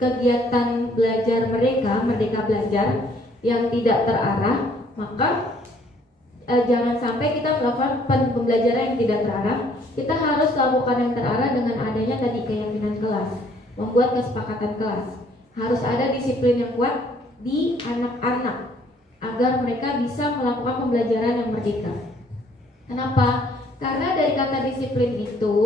kegiatan belajar mereka, merdeka belajar yang tidak terarah, maka jangan sampai kita melakukan pembelajaran yang tidak terarah. Kita harus lakukan yang terarah dengan adanya tadi keyakinan kelas, membuat kesepakatan kelas. Harus ada disiplin yang kuat di anak-anak agar mereka bisa melakukan pembelajaran yang merdeka. Kenapa? Karena dari kata disiplin itu,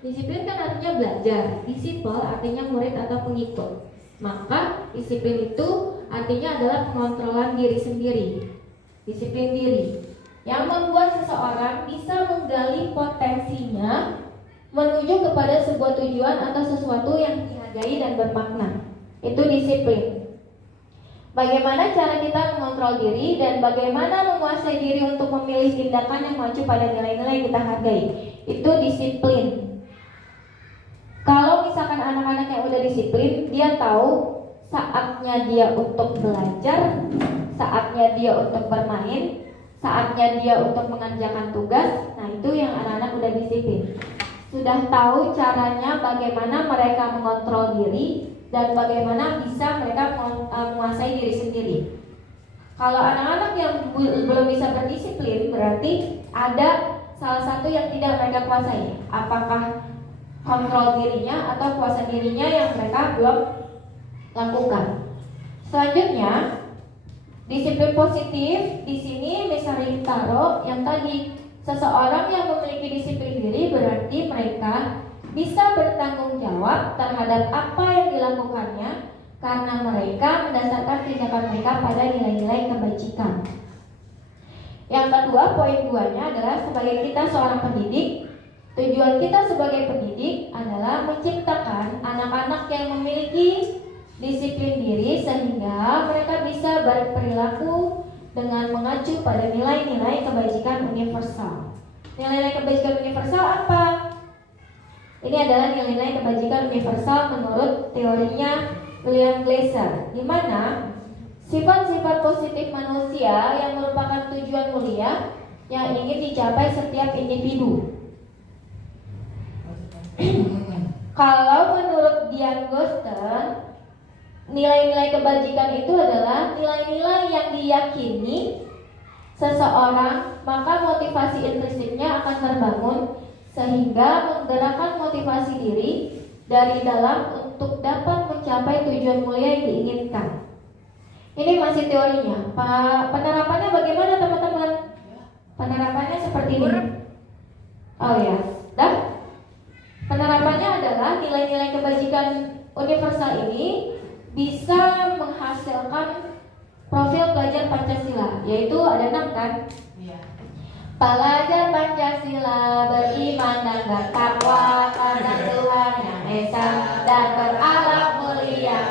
disiplin kan artinya belajar, disipel artinya murid atau pengikut. Maka disiplin itu artinya adalah pengontrolan diri sendiri, disiplin diri, yang membuat seseorang bisa menggali potensinya menuju kepada sebuah tujuan atau sesuatu yang dihargai dan bermakna. Itu disiplin. Bagaimana cara kita mengontrol diri dan bagaimana menguasai diri untuk memilih tindakan yang mengacu pada nilai-nilai yang kita hargai. Itu disiplin. Kalau misalkan anak-anak yang udah disiplin, dia tahu saatnya dia untuk belajar, saatnya dia untuk bermain, saatnya dia untuk mengerjakan tugas. Nah, itu yang anak-anak udah disiplin. Sudah tahu caranya bagaimana mereka mengontrol diri dan bagaimana bisa mereka menguasai diri sendiri. Kalau anak-anak yang belum bisa berdisiplin, berarti ada salah satu yang tidak mereka kuasai. Apakah kontrol dirinya atau kuasa dirinya yang mereka belum lakukan. Selanjutnya, disiplin positif di sini misalnya taruh yang tadi, seseorang yang memiliki disiplin diri berarti mereka bisa bertanggung jawab terhadap apa yang dilakukannya karena mereka mendasarkan tindakan mereka pada nilai-nilai kebajikan. Yang kedua, poin 2-nya adalah sebagai kita seorang pendidik, tujuan kita sebagai pendidik adalah menciptakan anak-anak yang memiliki disiplin diri sehingga mereka bisa berperilaku dengan mengacu pada nilai-nilai kebajikan universal. Nilai-nilai kebajikan universal apa? Ini adalah nilai-nilai kebajikan universal menurut teorinya William Glasser, di mana sifat-sifat positif manusia yang merupakan tujuan mulia yang ingin dicapai setiap individu. Kalau menurut Dian Gosten, nilai-nilai kebajikan itu adalah nilai-nilai yang diyakini seseorang, maka motivasi intrinsiknya akan terbangun sehingga menggerakkan motivasi diri dari dalam untuk dapat mencapai tujuan mulia yang diinginkan. Ini masih teorinya. Penerapannya bagaimana teman-teman? Penerapannya seperti ini. Oh ya, dan penerapannya adalah nilai-nilai kebajikan universal ini bisa menghasilkan profil pelajar Pancasila, yaitu ada 6 kan? Pelajar Pancasila beriman dan bertakwa karena Tuhan Yang Esa dan berakhlak mulia,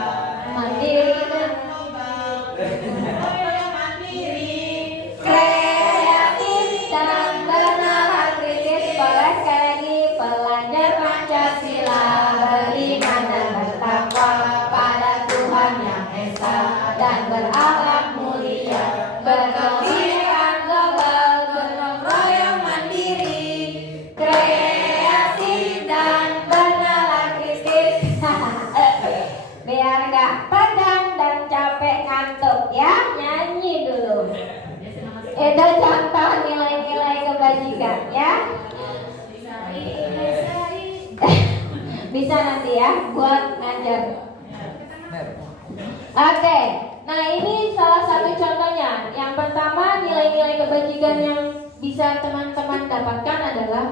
mandiri dan kreatif dan bernalar kritis. Boleh sekali pelajar Pancasila beriman dan bertakwa pada Tuhan Yang Esa dan berakhlak mulia, berkebinekaan global, gotong royong mandiri, kreatif dan bernalar kritis. Biar gak padam dan capek ngantuk ya, nyanyi dulu. Itu contoh nilai-nilai kebajikan ya. Bisa nanti ya buat ngajar. Oke, nah ini salah satu contohnya. Yang pertama, nilai-nilai kebajikan yang bisa teman-teman dapatkan adalah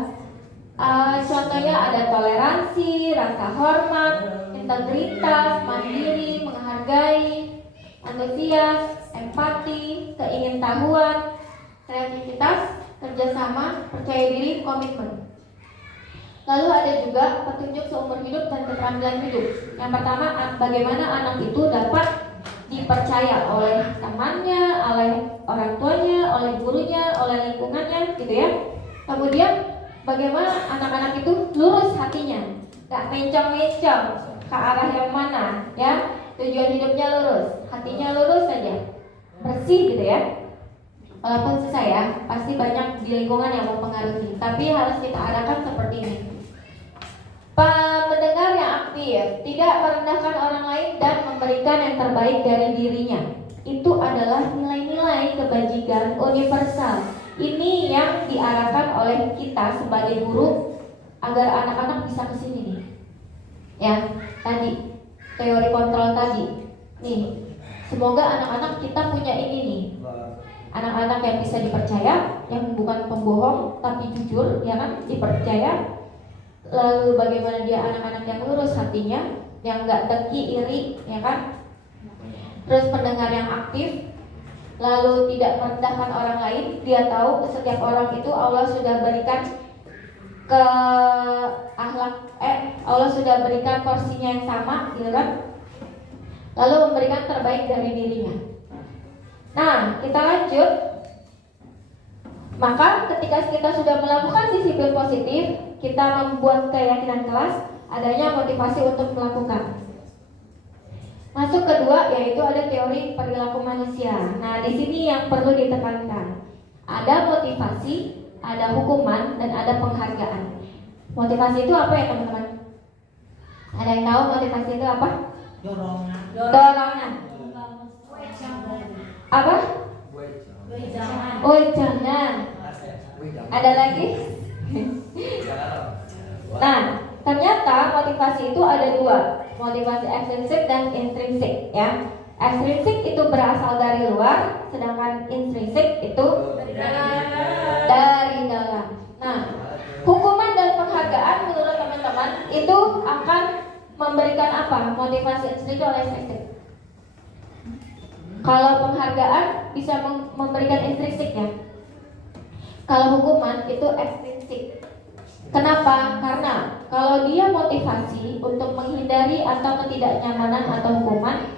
contohnya ada toleransi, rasa hormat, integritas, mandiri, menghargai, antusias, empati, keingintahuan, kreativitas, kerjasama, percaya diri, komitmen. Lalu ada juga petunjuk seumur hidup dan keterampilan hidup. Yang pertama, bagaimana anak itu dapat dipercaya oleh temannya, oleh orang tuanya, oleh gurunya, oleh lingkungannya, gitu ya. Kemudian, bagaimana anak-anak itu lurus hatinya, gak mencong-mencong ke arah yang mana, ya. Tujuan hidupnya lurus, hatinya lurus saja, bersih, gitu ya. Walaupun susah ya, pasti banyak di lingkungan yang mempengaruhi, tapi harus kita arahkan seperti ini. Pendengar yang aktif, tidak merendahkan orang lain dan memberikan yang terbaik dari dirinya. Itu adalah nilai-nilai kebajikan universal. Ini yang diarahkan oleh kita sebagai guru agar anak-anak bisa kesini nih. Ya, tadi teori kontrol tadi. Nih, semoga anak-anak kita punya ini nih. Anak-anak yang bisa dipercaya, yang bukan pembohong tapi jujur, ya kan, dipercaya. Lalu bagaimana dia anak-anak yang lurus hatinya, yang nggak dengki, iri, ya kan. Terus pendengar yang aktif, lalu tidak merendahkan orang lain. Dia tahu setiap orang itu Allah sudah berikan ke Allah sudah berikan porsinya yang sama, gitu kan. Lalu memberikan terbaik dari dirinya. Nah, kita lanjut. Maka ketika kita sudah melakukan disiplin positif, kita membuat keyakinan kelas, adanya motivasi untuk melakukan. Masuk kedua, yaitu ada teori perilaku manusia. Nah, di sini yang perlu ditekankan, ada motivasi, ada hukuman, dan ada penghargaan. Motivasi itu apa ya teman-teman? Ada yang tahu motivasi itu apa? Dorongan. Apa? Oh, jangan. Ada lagi? Nah, ternyata motivasi itu ada dua, motivasi ekstrinsik dan intrinsik, ya. Ekstrinsik itu berasal dari luar, sedangkan intrinsik itu dari dalam. Nah, hukuman dan penghargaan menurut teman-teman itu akan memberikan apa? Motivasi intrinsik oleh ekstrinsik. Kalau penghargaan bisa memberikan intrinsik, ya. Kalau hukuman itu ekstrinsik. Kenapa? Karena kalau dia motivasi untuk menghindari atau ketidaknyamanan atau hukuman,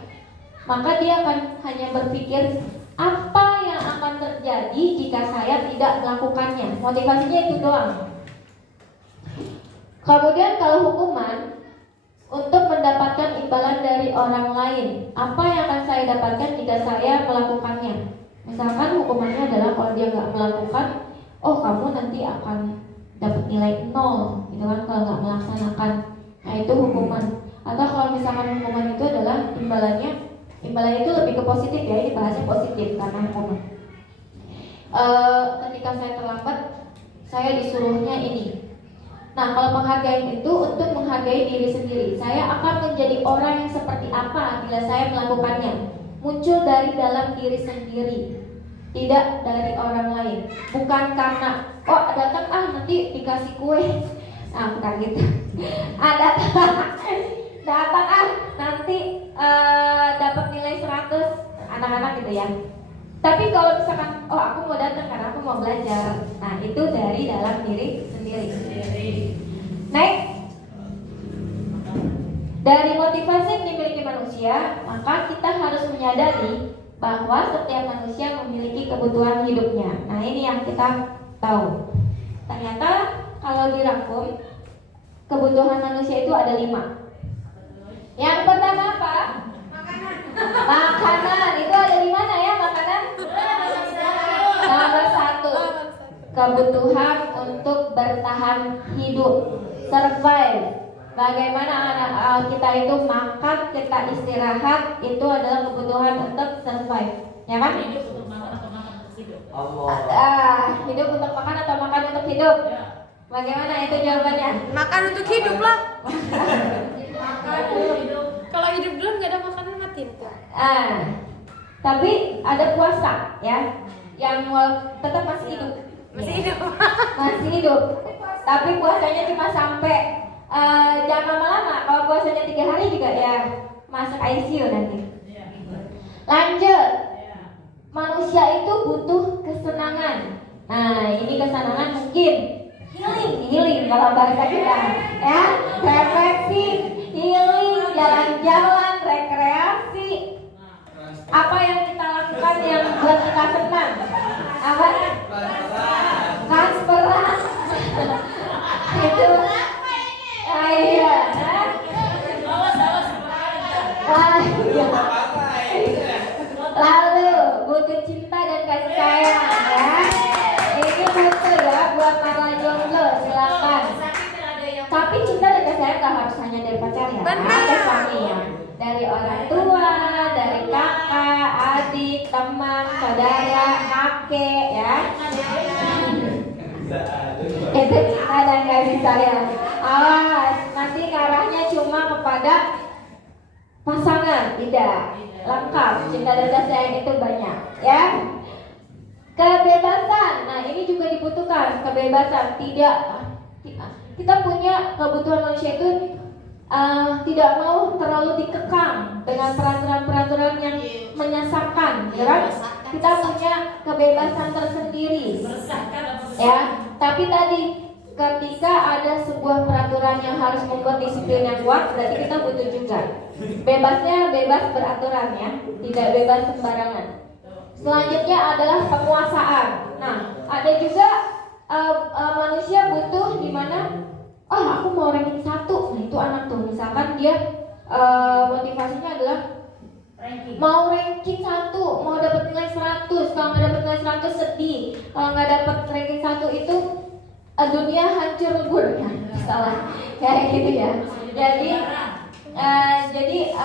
maka dia akan hanya berpikir apa yang akan terjadi jika saya tidak melakukannya. Motivasinya itu doang. Kemudian kalau hukuman, untuk mendapatkan imbalan dari orang lain, apa yang akan saya dapatkan jika saya melakukannya? Misalkan hukumannya adalah kalau dia nggak melakukan, oh kamu nanti akan dapat nilai 0, gitu kan, kalau nggak melaksanakan. Nah, itu hukuman. Atau kalau misalkan hukuman itu adalah imbalannya itu lebih ke positif, ya, ini bahasnya positif karena hukuman. Ketika saya terlambat, saya disuruhnya ini. Nah, kalau penghargaan itu untuk menghargai diri sendiri. Saya akan menjadi orang yang seperti apa bila saya melakukannya. Muncul dari dalam diri sendiri, tidak dari orang lain. Bukan karena datang nanti dikasih kue. Nah, bukan gitu. Datang nanti dapat nilai 100 anak-anak gitu ya. Tapi kalau misalkan aku mau datang karena aku mau belajar. Nah, itu dari dalam diri sendiri. Next. Dari motivasi yang dimiliki manusia, maka kita harus menyadari bahwa setiap manusia memiliki kebutuhan hidupnya. Nah, ini yang kita tahu. Ternyata kalau dirangkum, kebutuhan manusia itu ada 5. Yang pertama apa? Makanan. Itu ada di mana ya makanan? Nomor 1. Kebutuhan untuk bertahan hidup, survive. Bagaimana kita itu makan, kita istirahat, itu adalah kebutuhan untuk survive, ya kan? Hidup untuk makan atau makan untuk hidup? Hidup untuk makan atau makan untuk hidup? Bagaimana itu jawabannya? Makan untuk hidup lah. Makan untuk hidup. Kalau hidup dulu nggak ada makanan mati. Tapi ada puasa, ya, yang tetap masih hidup. Masih hidup. Tapi puasanya cuma sampai jangan lama-lama. Kalau puasanya 3 hari juga ya masuk ICU nanti. Lanjut. Manusia itu butuh kesenangan. Nah, ini kesenangan mungkin healing kalau bahasa kita, ya, refreshing, healing, jalan-jalan, rekreasi. Apa yang kita lakukan yang buat kita senang? Apa? Transferan. Itu. Iya. Lalu butuh cinta dan kasih sayang, ya. Ini butuh ya buat para jomblo, silakan. Tapi cinta dan kasih sayang gak harus hanya dari pacar ya, ada suami ya. Dari orang tua, dari kakak, adik, teman, saudara, kakek, ya. Itu cinta dan kasih sayang. Awas, nanti ngarahnya cuma kepada pasangan, tidak lengkap. Cinta dan kasih sayang itu banyak, ya. Kebebasan, nah ini juga dibutuhkan kebebasan. Tidak, kita punya kebutuhan manusia itu tidak mau terlalu dikekang dengan peraturan-peraturan yang menyesatkan, ya kan? Kita punya kebebasan tersendiri, ya. Tapi tadi ketika ada sebuah peraturan yang harus membuat disiplin yang kuat, berarti kita butuh juga bebasnya, bebas beraturan, ya, tidak bebas sembarangan. Selanjutnya adalah penguasaan. Nah, ada juga manusia butuh di mana, oh aku mau ranking 1. Nah itu anak tuh, misalkan dia motivasinya adalah mau ranking 1, mau dapat nilai 100. Kalau nggak dapat nilai 100 sedih. Kalau nggak dapat ranking 1 itu dunia hancur lebur, ya, salah kayak gitu ya. Jadi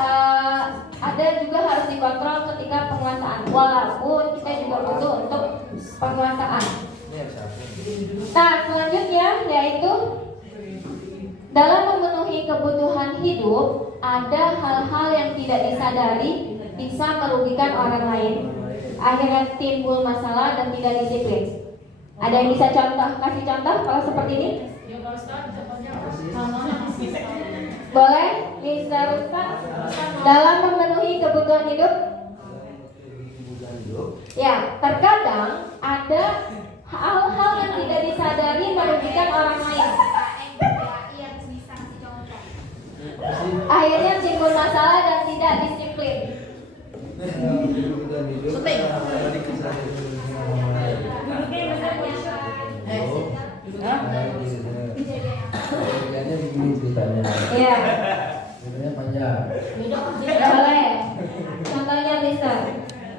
ada juga harus dikontrol ketika penguasaan. Walaupun kita juga butuh untuk penguasaan. Nah selanjutnya yaitu dalam memenuhi kebutuhan hidup, ada hal-hal yang tidak disadari bisa merugikan orang lain. Akhirnya timbul masalah dan tidak disiplin. Ada yang bisa kasih contoh kalau seperti ini? Boleh? Bisa rusak dalam memenuhi kebutuhan hidup? Ya, terkadang ada hal-hal yang tidak disadari merugikan orang lain. Akhirnya timbul masalah dan tidak disiplin. Kejadiannya begini ceritanya. Iya. Ceritanya panjang. Boleh. Contohnya bisa.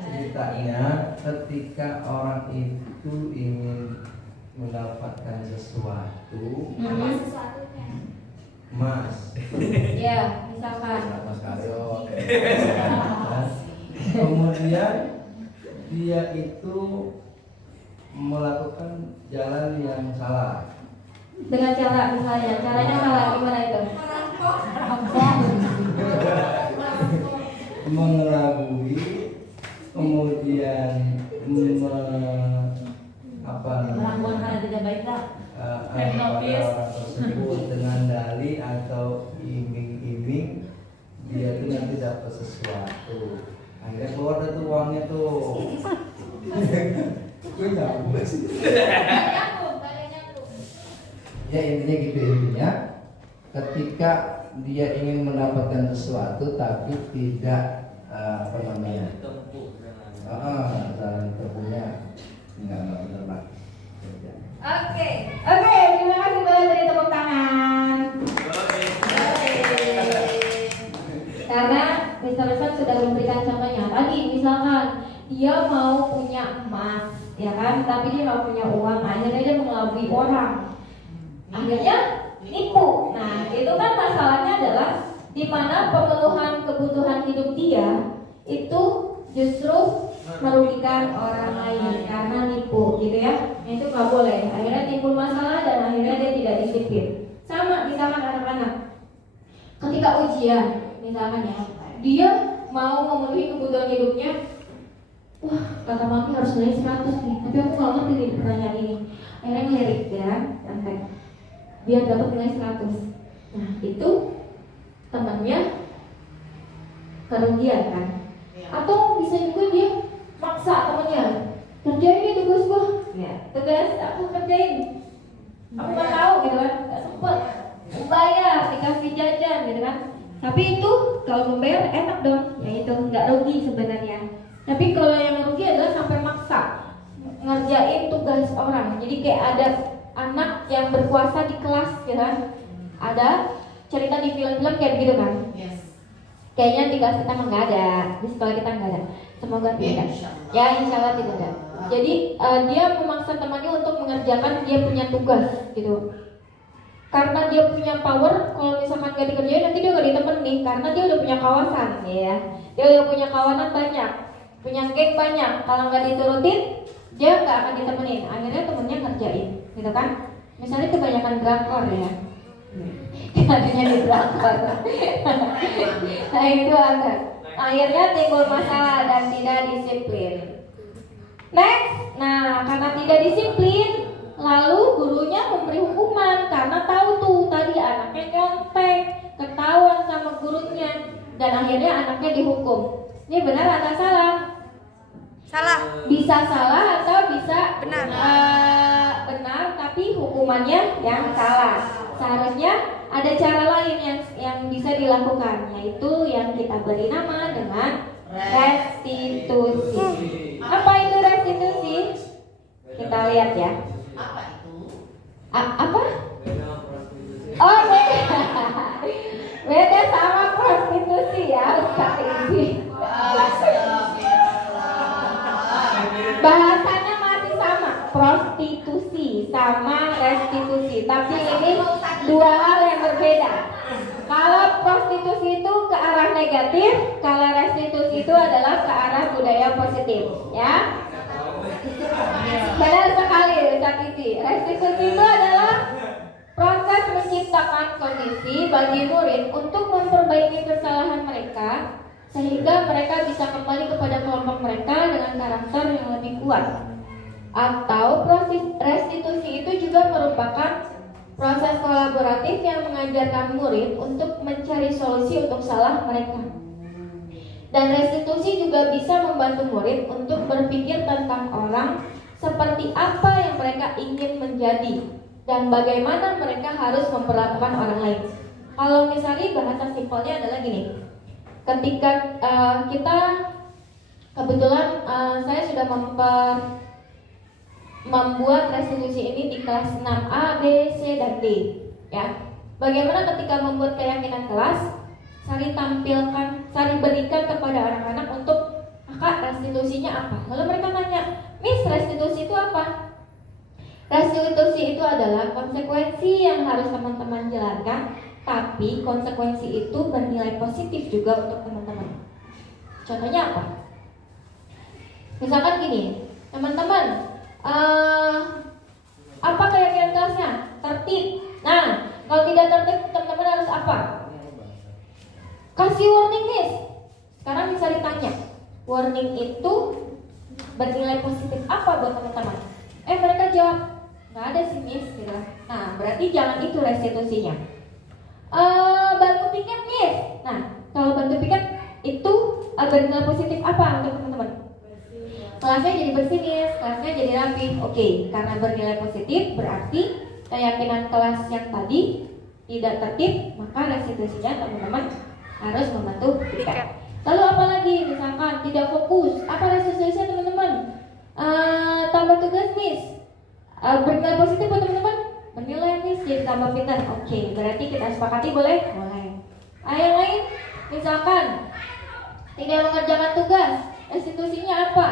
Ceritanya ketika orang itu ingin mendapatkan sesuatu, emas. Ya, misalkan. Mas Karyo. Kemudian dia itu melakukan jalan yang salah. Dengan cara misalnya, caranya salah gimana itu? Mengelabui, kemudian melakukan hal yang tidak baik lah. Pada orang tersebut dengan dalih atau iming-iming dia tuh nanti dapat sesuatu. Akhirnya keluar dari uangnya tuh. Gue nyambung sih. Ya intinya gitu, intinya ketika dia ingin mendapatkan sesuatu tapi tidak jalan tempuhnya nggak benar lah. Oke, terima kasih banyak dari tepuk tangan. Karena Mr. Ruslan sudah memberikan contohnya. Tadi misalkan dia mau punya emas, ya kan? Tapi dia nggak punya uang, akhirnya dia mengelabui orang. Akhirnya nipu. Nah, itu kan masalahnya adalah di mana pemenuhan kebutuhan hidup dia itu justru merugikan orang lain karena nipu, gitu ya. Itu nggak boleh. Akhirnya timbul masalah dan akhirnya dia tidak disiplin. Sama misalkan anak-anak ketika ujian, misalkan ya, dia mau memenuhi kebutuhan hidupnya. Wah, kata mami harus nilai 100 nih, tapi aku nggak ngerti nih pertanyaan ini. Akhirnya ngelirik ya, santai. Biar dapat nilai 100. Nah, itu temannya kerugian kan? Atau bisa juga dia maksa temannya, kerjain ini tugas gua, ya tugas aku kerjain, aku nggak tahu gitu kan, nggak sempet bayar, dikasih jajan gitu kan. Tapi itu kalau membayar enak dong, ya itu nggak rugi sebenarnya. Tapi kalau yang rugi adalah sampai maksa ngerjain tugas orang. Jadi kayak ada anak yang berkuasa di kelas gitu kan, ada cerita di film-film kayak gitu kan. Yes. Kayaknya di kelas kita nggak ada, di sekolah kita nggak ada. Semoga tidak. Ya insya Allah tidak ada. Jadi dia memaksa temannya untuk mengerjakan dia punya tugas gitu. Karena dia punya power, kalau misalkan gak dikerjain nanti dia gak ditemenin, karena dia udah punya kawasan ya. Dia udah punya kawanan banyak, punya geng banyak. Kalau nggak diturutin, dia nggak akan ditemenin. Akhirnya temennya ngerjain, gitu kan? Misalnya kebanyakan drakor ya. Adanya di drakor. Nah itu ada. Akhirnya timbul masalah dan tidak disiplin. Next, nah karena tidak disiplin, lalu gurunya memberi hukuman karena tahu tuh tadi anaknya nyontek, ketahuan sama gurunya, dan akhirnya anaknya dihukum. Ini benar atau salah? Salah. Bisa salah atau bisa Benar. Benar, tapi hukumannya yang salah. Seharusnya ada cara lain yang bisa dilakukan, yaitu yang kita beri nama dengan restitusi. Apa itu restitusi? Kita lihat ya. Apa itu? Apa? Oh beda. Beda sama prostitusi ya Ustaz ini. Bahasanya masih sama, prostitusi sama restitusi, tapi ini dua hal yang berbeda. Kalau prostitusi itu ke arah negatif, kalau restitusi itu adalah ke arah budaya positif, ya. Benar sekali Ustaz Titi. Restitusi itu adalah proses menciptakan kondisi bagi murid untuk memperbaiki kesalahan mereka sehingga mereka bisa kembali kepada kelompok mereka dengan karakter yang lebih kuat. Atau proses restitusi itu juga merupakan proses kolaboratif yang mengajarkan murid untuk mencari solusi untuk salah mereka. Dan restitusi juga bisa membantu murid untuk berpikir tentang orang seperti apa yang mereka ingin menjadi dan bagaimana mereka harus memperlakukan orang lain. Kalau misalnya bahasa simpelnya adalah gini, ketika kita kebetulan saya sudah membuat restitusi ini di kelas 6A, B, C, dan D, ya. Bagaimana ketika membuat keyakinan kelas, Sari tampilkan, Sari berikan kepada anak-anak untuk Kak, restitusinya apa? Lalu mereka tanya, Miss, restitusi itu apa? Restitusi itu adalah konsekuensi yang harus teman-teman jalankan, tapi konsekuensi itu bernilai positif juga untuk teman-teman. Contohnya apa? Misalkan gini, teman-teman, apa keyakinan kelasnya? Tertib. Nah, kalau tidak tertib, teman-teman harus apa? Kasih warning, Miss. Sekarang bisa ditanya, warning itu bernilai positif apa buat teman-teman? Mereka jawab, nggak ada sih, Miss. Gitu. Nah, berarti jangan itu restitusinya. Bantu piket, Miss. Nah, kalau bantu piket itu bernilai positif apa untuk teman-teman? Kelasnya jadi bersih, Miss. Kelasnya jadi rapi. Oke, karena bernilai positif berarti keyakinan kelas yang tadi tidak tertib, maka restitusinya teman-teman harus membantu piket. Lalu apalagi misalkan tidak fokus, apa restitusinya teman-teman? Tambah tugas, Miss. Bernilai positif buat teman-teman? Bernilai, Miss, jadi tambah pintar. Oke, berarti kita sepakati boleh? Boleh. Yang lain, misalkan tidak mengerjakan tugas, restitusinya apa?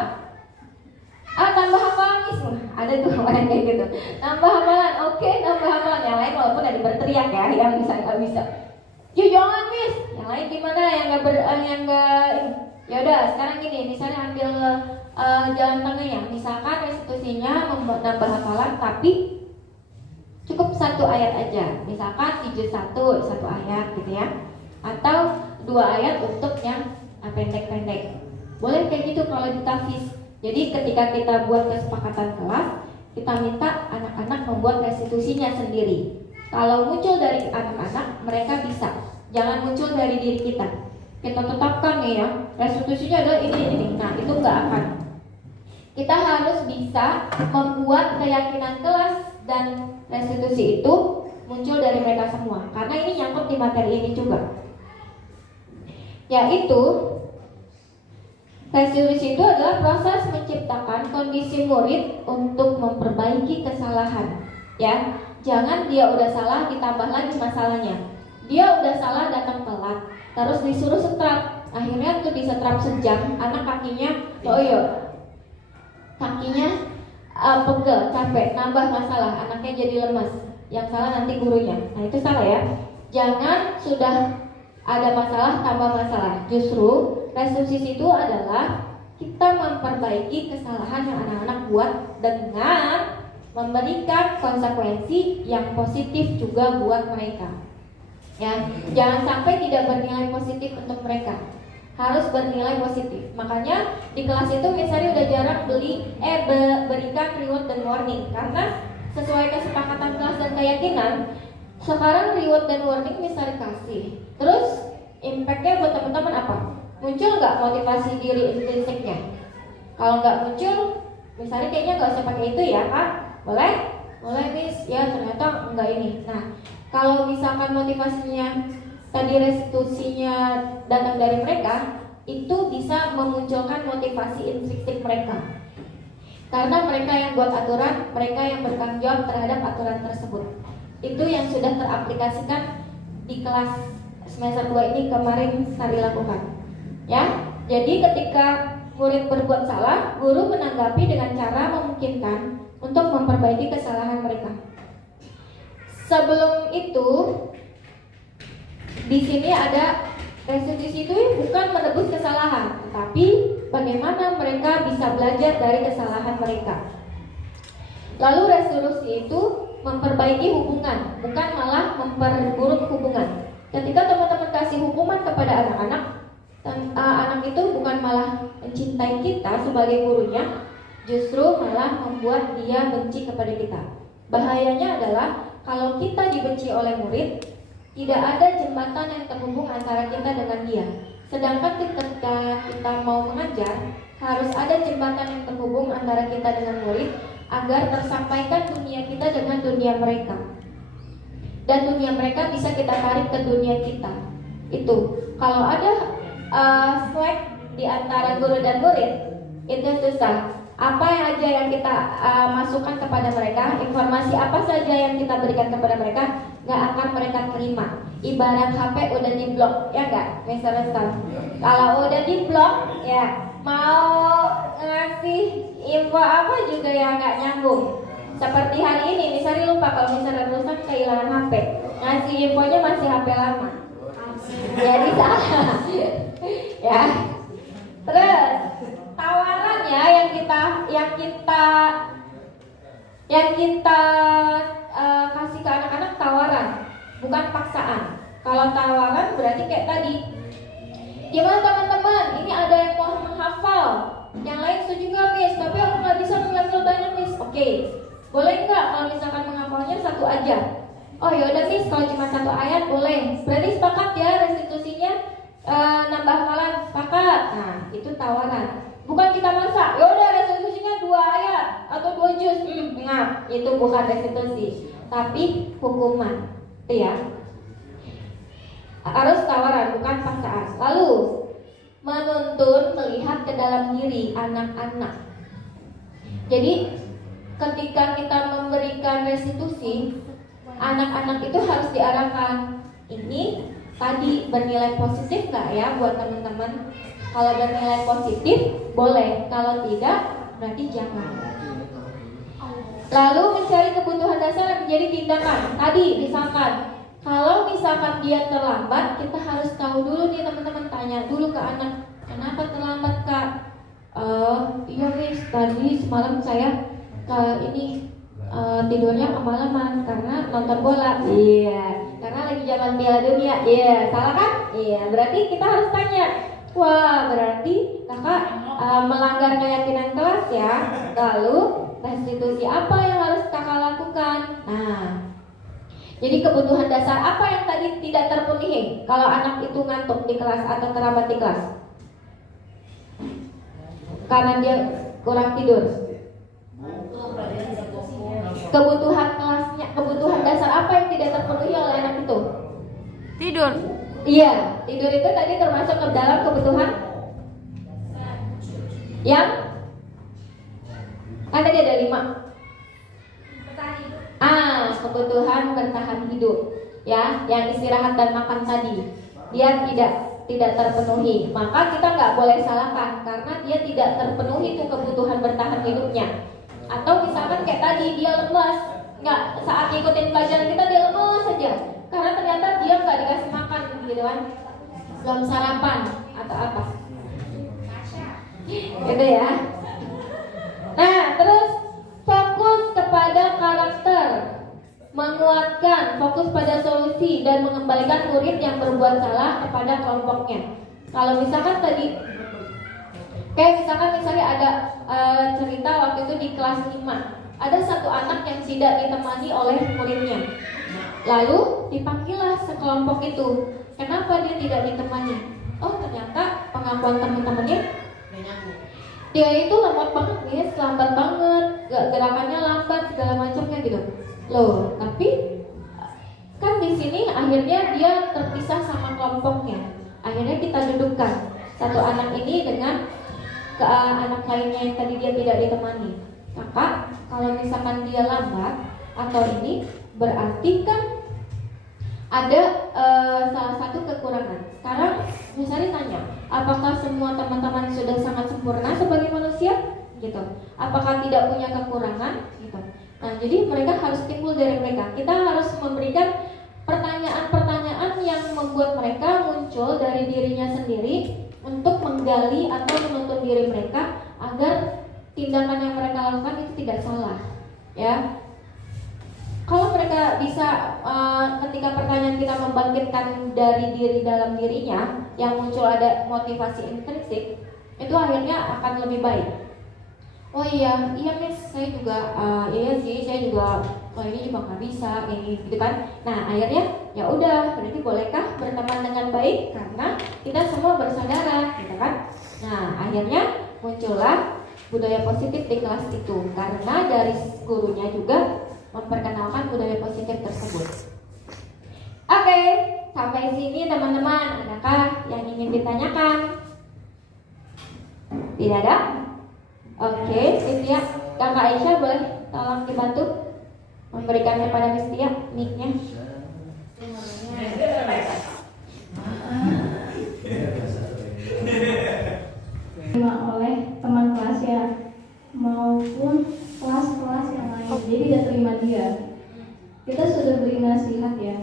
Tambah hafalan, Miss. Ada tuh orang kayak gitu. Tambah hafalan, oke, tambah hafalan. Yang lain walaupun ada berteriak ya, yang bisa nggak bisa. Jangan, Miss. Yang lain gimana? Yang nggak. Ya udah, sekarang gini, misalnya ambil jalan tengahnya. Misalkan restitusinya nambah hafalan, tapi cukup satu ayat aja. Misalkan juz 1 ayat gitu ya. Atau 2 ayat untuk yang pendek-pendek. Boleh kayak gitu kalau ditafis. Jadi ketika kita buat kesepakatan kelas, kita minta anak-anak membuat restitusinya sendiri. Kalau muncul dari anak-anak, mereka bisa. Jangan muncul dari diri kita. Kita tetapkan nih ya, restitusinya adalah ini. Nah, itu nggak akan. Kita harus bisa membuat keyakinan kelas dan restitusi itu muncul dari mereka semua. Karena ini nyangkut di materi ini juga. Yaitu restitusi itu adalah proses menciptakan kondisi murid untuk memperbaiki kesalahan. Ya, jangan dia udah salah ditambah lagi masalahnya. Dia udah salah datang telat, terus disuruh setrap. Akhirnya tuh disetrap sejam, anak kakinya loyo. Kakinya pegel, capek, nambah masalah, anaknya jadi lemas. Yang salah nanti gurunya. Nah, itu salah ya. Jangan sudah ada masalah tambah masalah. Justru restitusi itu adalah kita memperbaiki kesalahan yang anak-anak buat dengan memberikan konsekuensi yang positif juga buat mereka. Ya, jangan sampai tidak bernilai positif untuk mereka. Harus bernilai positif. Makanya di kelas itu misalnya udah jarang berikan reward dan warning, karena sesuai kesepakatan kelas dan keyakinan sekarang reward dan warning misalnya kasih. Terus impactnya buat teman-teman apa? Muncul nggak motivasi diri intrinsiknya? Kalau nggak muncul, misalnya kayaknya nggak usah pakai itu ya kak, boleh miss, ya ternyata nggak ini. Nah, kalau misalkan motivasinya tadi restitusinya datang dari mereka, itu bisa memunculkan motivasi intrinsik mereka. Karena mereka yang buat aturan, mereka yang bertanggung jawab terhadap aturan tersebut. Itu yang sudah teraplikasikan di kelas semester 2 ini kemarin Sari lakukan. Ya, jadi ketika murid berbuat salah, guru menanggapi dengan cara memungkinkan untuk memperbaiki kesalahan mereka. Sebelum itu, di sini ada restitusi itu bukan menebus kesalahan, tapi bagaimana mereka bisa belajar dari kesalahan mereka. Lalu restitusi itu memperbaiki hubungan, bukan malah memperburuk hubungan. Ketika teman-teman kasih hukuman kepada anak-anak, anak itu bukan malah mencintai kita sebagai gurunya, justru malah membuat dia benci kepada kita. Bahayanya adalah kalau kita dibenci oleh murid, tidak ada jembatan yang terhubung antara kita dengan dia. Sedangkan ketika kita mau mengajar, harus ada jembatan yang terhubung antara kita dengan murid agar tersampaikan dunia kita dengan dunia mereka. Dan dunia mereka bisa kita tarik ke dunia kita. Itu kalau ada slack di antara guru dan murid, itu susah. Apa aja yang kita masukkan kepada mereka, informasi apa saja yang kita berikan kepada mereka, nggak akan mereka terima. Ibarat HP udah diblok, ya nggak, Mr. Stan? Kalau udah diblok, ya mau ngasih info apa juga yang nggak nyambung. Seperti hari ini, misalnya lupa kalau misalnya rusak kehilangan HP, ngasih infonya masih HP lama, jadi salah. Ya, terus tawarannya yang kita kasih ke anak-anak tawaran, bukan paksaan. Kalau tawaran berarti kayak tadi, gimana teman-teman? Ini ada yang mau menghafal, yang lain setuju nggak miss? Tapi aku nggak bisa mengambil banyak miss. Oke, boleh nggak kalau misalkan menghafalnya satu aja? Oh yaudah miss, kalau cuma satu ayat boleh. Berarti sepakat ya restitusinya nambah hafalan, sepakat. Nah itu tawaran. Bukan kita maksa, yaudah restitusinya 2 ayat atau 2 juz. Enggak, itu bukan restitusi, tapi hukuman. Itu ya. Harus tawaran, bukan paksaan. Lalu menuntun melihat ke dalam diri anak-anak. Jadi ketika kita memberikan restitusi, anak-anak itu harus diarahkan. Ini tadi bernilai positif nggak ya buat teman-teman? Kalau bernilai positif boleh, kalau tidak berarti jangan. Lalu mencari kebutuhan dasar yang menjadi tindakan. Tadi misalkan, kalau misalkan dia terlambat, kita harus tahu dulu nih teman-teman, tanya dulu ke anak, kenapa terlambat kak? Iya miss, tadi semalam saya tidurnya kemalaman karena nonton bola. Iya, karena lagi zaman Piala Dunia. Iya, salah kan? Iya, berarti kita harus tanya. Wah, berarti kakak melanggar keyakinan kelas ya. Lalu restitusi apa yang harus kakak lakukan? Nah, jadi kebutuhan dasar apa yang tadi tidak terpenuhi kalau anak itu ngantuk di kelas atau terlambat di kelas? Karena dia kurang tidur? Kebutuhan kelasnya, kebutuhan dasar apa yang tidak terpenuhi oleh anak itu? Tidur. Iya, tidur itu tadi termasuk ke dalam kebutuhan yang kan tadi ada 5. Kebutuhan bertahan hidup, ya, yang istirahat dan makan tadi, dia tidak terpenuhi. Maka kita nggak boleh salahkan karena dia tidak terpenuhi itu kebutuhan bertahan hidupnya. Atau misalkan kayak tadi dia lemas, nggak saat ngikutin pelajaran kita dia lemas saja karena ternyata dia nggak dikasih makan gitu kan, belum sarapan atau apa, gitu ya. Nah, terus fokus kepada karakter, menguatkan, fokus pada solusi dan mengembalikan murid yang berbuat salah kepada kelompoknya. Kalau misalkan tadi kayak misalnya ada cerita waktu itu di kelas 5, ada satu anak yang tidak ditemani oleh muridnya. Lalu dipanggillah sekelompok itu. Kenapa dia tidak ditemani? Oh, ternyata pengakuan teman-temannya dia itu lambat banget nih, lambat banget, gerakannya lambat segala macamnya gitu. Loh, tapi kan di sini akhirnya dia terpisah sama kelompoknya. Akhirnya kita dudukkan satu anak ini dengan anak lainnya yang tadi dia tidak ditemani. Maka kalau misalkan dia lambat atau ini berarti kan ada salah satu kekurangan. Sekarang misalnya tanya, apakah semua teman-teman sudah sangat sempurna sebagai manusia? Gitu. Apakah tidak punya kekurangan? Gitu. Nah, jadi mereka harus timbul dari mereka. Kita harus memberikan pertanyaan-pertanyaan yang membuat mereka muncul dari dirinya sendiri untuk menggali atau menuntun diri mereka agar tindakan yang mereka lakukan itu tidak salah, ya. Kalau mereka bisa ketika pertanyaan kita membangkitkan dari diri dalam dirinya yang muncul ada motivasi intrinsik, itu akhirnya akan lebih baik. Oh iya miss, saya juga iya sih, saya juga ini juga nggak bisa ini gitu kan. Nah akhirnya ya udah, berarti bolehkah berteman dengan baik karena kita semua bersaudara gitu kan. Nah akhirnya muncullah budaya positif di kelas itu karena dari gurunya juga memperkenalkan budaya positif tersebut. Oke, sampai sini teman-teman, adakah yang ingin ditanyakan? Tidak ada? Oke, Tia, Kakak Aisyah boleh tolong dibantu memberikan kepada Miss Tia mic-nya. Oleh teman kelas ya maupun kelas-kelas yang lain, jadi tidak terima dia. Kita sudah beri nasihat ya,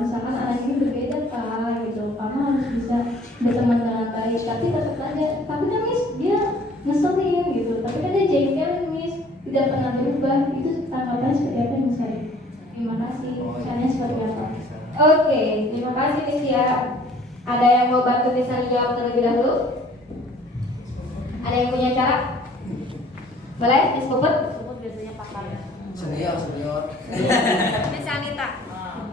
misalkan anak ini berbeda Kak, gitu, kamu harus bisa berteman dengan baik, tapi tetap aja, tapi kan Miss dia ngeselin gitu, tapi kan dia jengkel Miss, tidak pernah berubah. Itu tanggapan seperti apa misalnya? Terima kasih, misalnya seperti apa? Oke, terima kasih Miss Tia. Ada yang mau bantu bisa dijawab terlebih dahulu? Ada yang punya cara? Boleh, Miss Puput? Puput biasanya pakar ya. Senior. Miss Anita.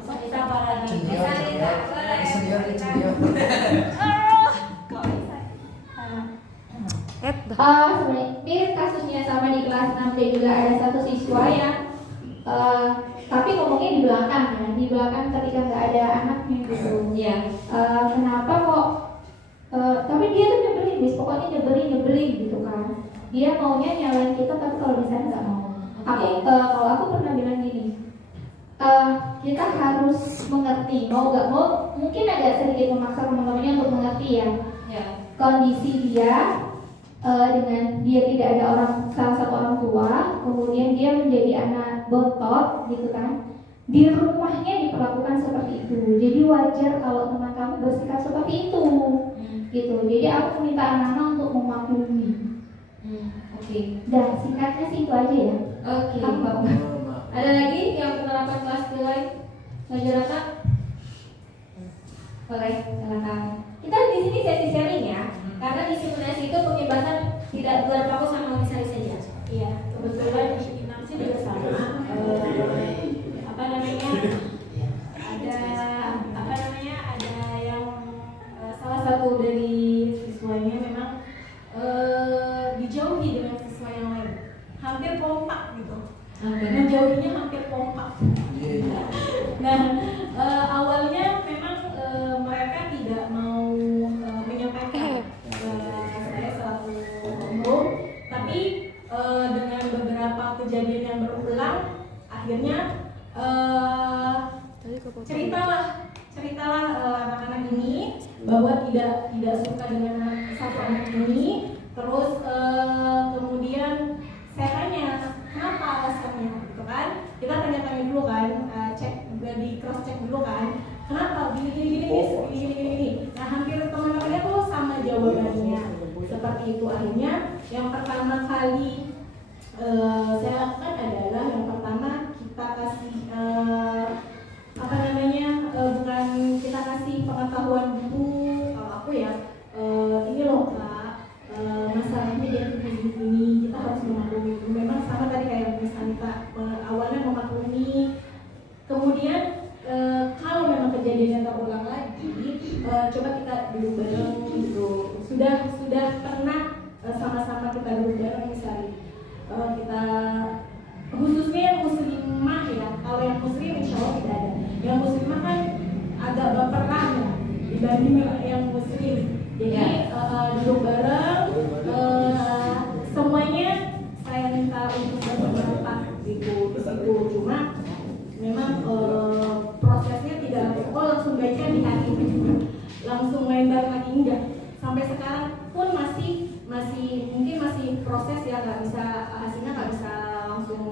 Kita apa lagi? Miss Anita, boleh. Senior. Sebenarnya kasusnya sama di kelas 6D juga ada satu siswa yang tapi ngomongnya di belakang ya, di belakang ketika nggak ada anaknya gitu. Iya. Kenapa kok? Tapi dia tuh nyebelin, Miss, pokoknya nyebelin gitu kan. Dia maunya nyalain kita, tapi kalau misalnya nggak mau. Kalau aku pernah bilang gini, kita harus mengerti, mau nggak mau, mungkin agak sedikit memaksa teman-temannya untuk mengerti ya. Kondisi dia dengan dia tidak ada salah satu orang tua, kemudian dia menjadi anak bontot gitu kan. Di rumahnya diperlakukan seperti itu. Jadi wajar kalau teman kamu bersikap seperti itu. Gitu. Jadi aku minta anak-anak untuk memaklumi. Oke. Dan singkatnya sih itu aja ya. Oke. Ada lagi yang penerapan kelas lain? Masyarakat? Boleh, silakan. Kita di sini sesi sharing ya. Karena di simulasi itu pembebasan tidak berpaku sama misalnya saja. Iya, kebetulan di Inamsi juga sama. Ada yang salah satu dari siswanya memang dijauhi tidak suka dengan satu anak ini. Terus kemudian saya tanya kenapa alasannya, gitu kan? Kita tanya-tanya dulu kan, cek di cross check dulu kan, kenapa gini. Nah hampir teman-temannya tuh sama jawabannya seperti itu. Akhirnya yang pertama kali saya lakukan adalah yang pertama kita kasih bukan kita kasih pengetahuan dulu. Kalau aku ya ini loh Kak, masalahnya dia begini, kita harus memaklumi. Memang sama tadi kayak Miss Anita, awalnya memaklumi, kemudian kalau memang kejadiannya terulang lagi, coba kita duduk bareng gitu. Sudah pernah sama-sama kita duduk bareng misalnya, kita khususnya yang muslimah ya. Kalau yang muslim insya Allah tidak ada. Yang muslimah kan agak baperan ya dibanding yang muslim. Jadi duduk bareng, semuanya saya minta untuk berpendapat gitu. Cuma memang prosesnya tidak langsung baca di hari itu, langsung lebar lagi enggak. Sampai sekarang pun masih mungkin masih proses ya, nggak bisa hasilnya nggak bisa langsung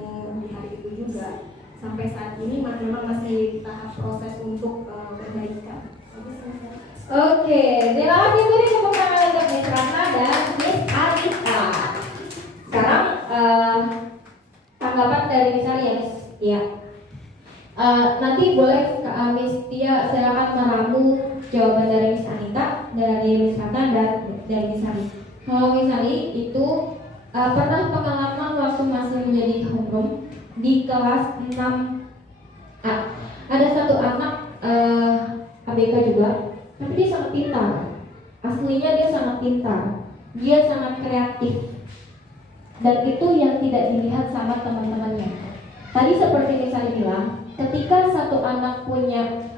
di hari itu juga. Sampai saat ini memang masih tahap proses untuk perbaikan. Oke, terima kasih beri tepuk tangan untuk Miss Ratna dan Miss Anita. Sekarang tanggapan dari Miss Aries, ya. Nanti boleh Miss Tia silakan meramu jawaban dari Miss Anita, dari Miss Ratna dan dari Miss Aries. Kalau Miss Aries itu pernah pengalaman waktu masih menjadi homeroom di kelas 6A. Ada satu anak ABK juga, tapi dia sangat pintar. Aslinya dia sangat pintar, dia sangat kreatif, dan itu yang tidak dilihat sama teman-temannya. Tadi seperti misalnya bilang, ketika satu anak punya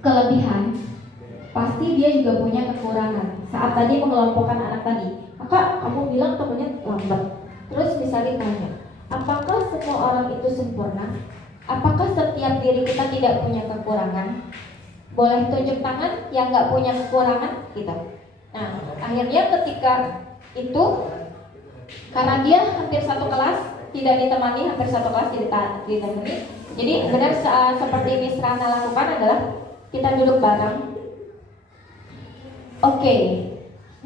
kelebihan, pasti dia juga punya kekurangan. Saat tadi mengelompokkan anak tadi, Kakak, kamu bilang temennya lambat. Terus misalnya tanya, apakah semua orang itu sempurna? Apakah setiap diri kita tidak punya kekurangan? Boleh tunjuk tangan yang nggak punya kekurangan kita. Nah, akhirnya ketika itu, karena dia hampir satu kelas tidak ditemani, hampir satu kelas tidak ditemani. Jadi benar seperti Miss Rana lakukan adalah kita duduk bareng. Oke,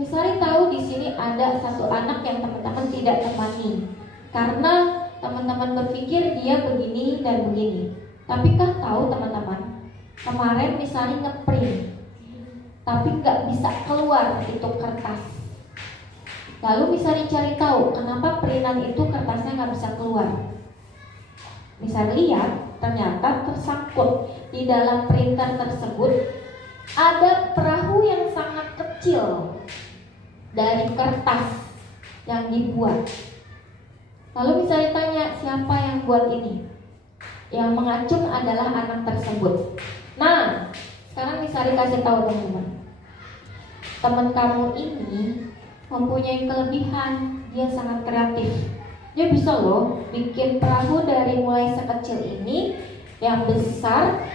misalnya tahu di sini ada satu anak yang teman-teman tidak temani karena teman-teman berpikir dia begini dan begini. Tapi kah tahu teman-teman, kemarin misalnya ngeprint, tapi nggak bisa keluar itu kertas. Lalu bisa dicari tahu kenapa printan itu kertasnya nggak bisa keluar. Bisa lihat ternyata tersangkut di dalam printer tersebut ada perahu yang sangat kecil dari kertas yang dibuat. Lalu bisa ditanya siapa yang buat ini? Yang mengacung adalah anak tersebut. Nah, sekarang bisa dikasih tahu teman-teman, teman kamu ini mempunyai kelebihan, dia sangat kreatif. Dia bisa loh bikin perahu dari mulai sekecil ini yang besar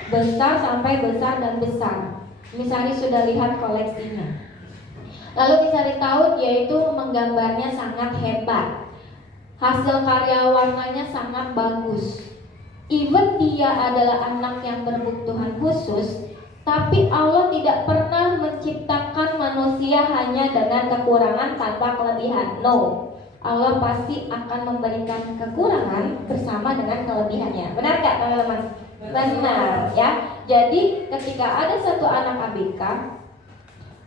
sampai besar dan besar. Misalnya sudah lihat koleksinya. Lalu bisa ditahu dia itu menggambarnya sangat hebat. Hasil karya warnanya sangat bagus. Even dia adalah anak yang berkebutuhan khusus, tapi Allah tidak pernah menciptakan manusia hanya dengan kekurangan tanpa kelebihan. No, Allah pasti akan memberikan kekurangan bersama dengan kelebihannya. Benar nggak teman-teman? Benar ya. Jadi ketika ada satu anak ABK,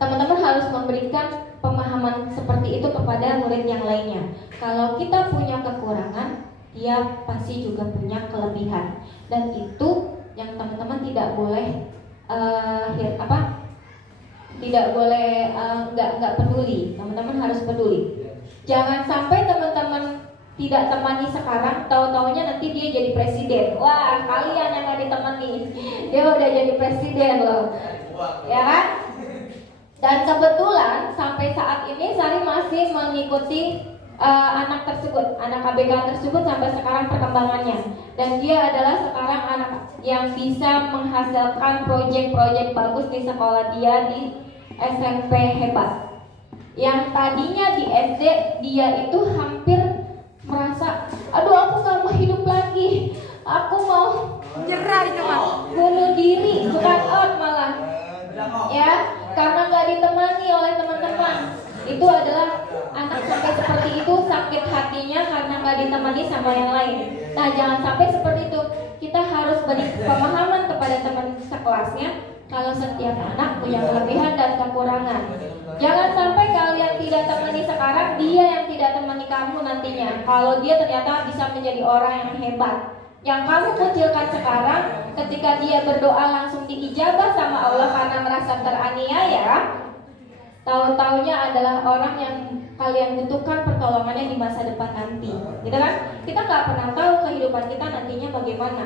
teman-teman harus memberikan pemahaman seperti itu kepada murid yang lainnya. Kalau kita punya kekurangan, dia pasti juga punya kelebihan. Dan itu yang teman-teman tidak boleh nggak peduli. Teman-teman harus peduli. Jangan sampai teman-teman tidak temani sekarang, tahu-taunya nanti dia jadi presiden. Wah, kalian yang nggak ditemani, dia udah jadi presiden loh, ya kan? Dan kebetulan sampai saat ini Sari masih mengikuti anak tersebut, anak ABK tersebut sampai sekarang perkembangannya. Dan dia adalah sekarang anak yang bisa menghasilkan proyek-proyek bagus di sekolah dia di SMP hebat. Yang tadinya di SD dia itu hampir merasa, aduh aku gak mau hidup lagi, aku mau Nyerah itu mah. bunuh diri, bukan out malah, ya, karena gak ditemani oleh teman-teman. Itu adalah anak sampai seperti itu, sakit hatinya karena gak ditemani sama yang lain. Nah, jangan sampai seperti itu. Kita harus beri pemahaman kepada teman sekelasnya kalau setiap anak punya kelebihan dan kekurangan. Jangan sampai kalian tidak temani sekarang, dia yang tidak temani kamu nantinya. Kalau dia ternyata bisa menjadi orang yang hebat, yang kamu kucilkan sekarang, ketika dia berdoa langsung diijabah sama Allah karena merasa teraniaya, tahu-taunya adalah orang yang kalian butuhkan pertolongannya di masa depan nanti, gitu kan? Kita nggak pernah tahu kehidupan kita nantinya bagaimana.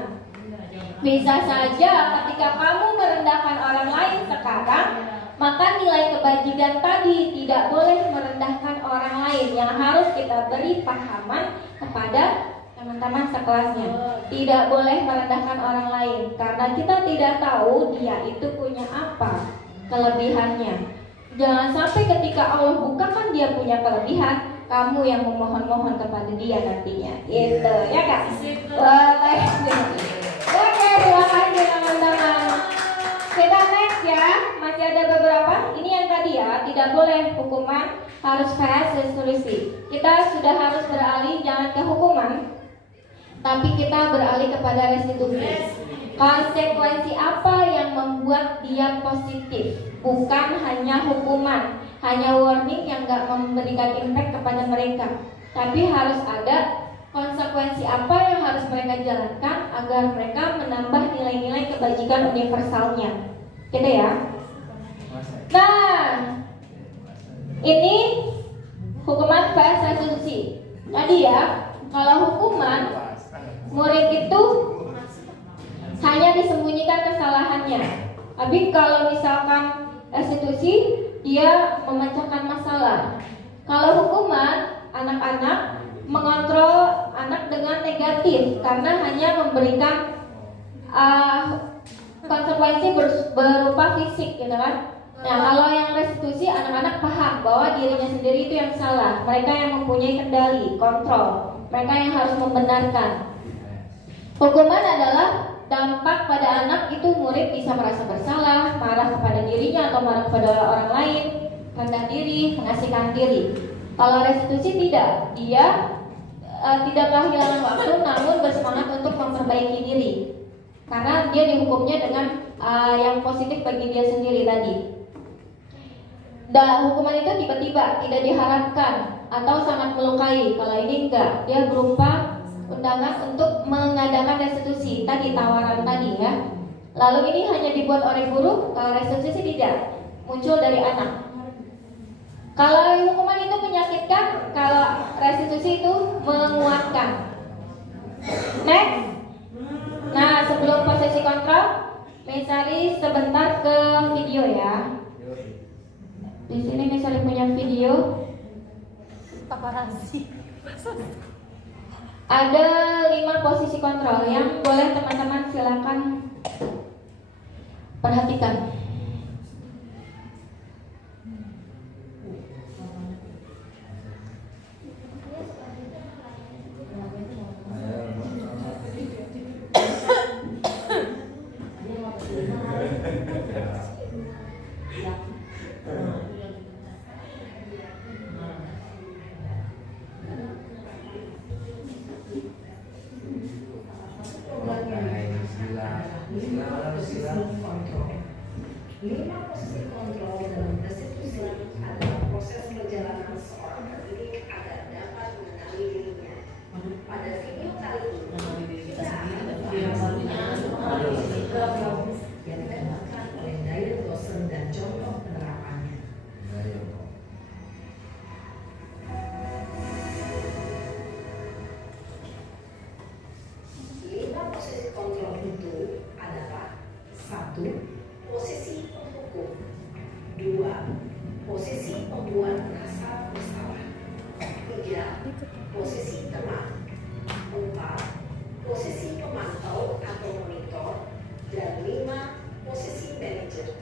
Bisa saja ketika kamu merendahkan orang lain sekarang, maka nilai kebajikan tadi tidak boleh merendahkan orang lain. Yang harus kita beri pahaman kepada teman-teman sekelasnya, tidak boleh merendahkan orang lain, karena kita tidak tahu dia itu punya apa kelebihannya. Jangan sampai ketika Allah bukakan dia punya kelebihan, kamu yang memohon-mohon kepada dia nantinya, gitu ya kak? Boleh. Oke, terima kasih teman-teman. Kita next ya, masih ada beberapa. Ini yang tadi ya, tidak boleh hukuman, harus fast resolusi. Kita sudah harus beralih jangan ke hukuman, tapi kita beralih kepada restitusi. Konsekuensi apa yang membuat dia positif, bukan hanya hukuman, hanya warning yang gak memberikan impact kepada mereka, tapi harus ada konsekuensi apa yang harus mereka jalankan agar mereka menambah nilai-nilai kebajikan universalnya, gitu ya. Nah, ini hukuman vs restitusi. Tadi ya, kalau hukuman, murid itu hanya disembunyikan kesalahannya. Tapi kalau misalkan restitusi, dia memecahkan masalah. Kalau hukuman, anak-anak mengontrol anak dengan negatif karena hanya memberikan konsekuensi berupa fisik, gitu kan? Nah, kalau yang restitusi, anak-anak paham bahwa dirinya sendiri itu yang salah. Mereka yang mempunyai kendali, kontrol. Mereka yang harus membenarkan. Hukuman adalah dampak pada anak itu, murid bisa merasa bersalah, marah kepada dirinya atau marah kepada orang lain, rendah diri, mengasihkan diri. Kalau restitusi tidak, dia tidak kehilangan waktu, namun bersemangat untuk memperbaiki diri, karena dia dihukumnya dengan yang positif bagi dia sendiri tadi. Dan hukuman itu tiba-tiba, tidak diharapkan atau sangat melukai. Kalau ini enggak, dia berupa undangan untuk mengadakan restitusi, tadi tawaran tadi ya. Lalu ini hanya dibuat oleh guru, kalau restitusi tidak, muncul dari anak. Kalau hukuman itu menyakitkan, kalau restitusi itu menguatkan. Next. Nah, sebelum posisi kontrol, Mesari sebentar ke video ya. Di sini Mesari punya video. Paparazzi. Ada 5 posisi kontrol yang boleh teman-teman silakan perhatikan. Lima posisi kontrol dalam restitusi adalah proses perjalanan seorang pendidik agar dapat mengenali dirinya. Pada video kali ini, kita akan membahas yang ditembakkan oleh Diane Lawson dan contoh penerapannya. Lima posisi kontrol itu adalah: 1. Posisi penghukum. 2. Posisi pembuat merasa bersalah. 3. Posisi teman. 4. Posisi pemantau atau monitor. Dan 5. Posisi manajer.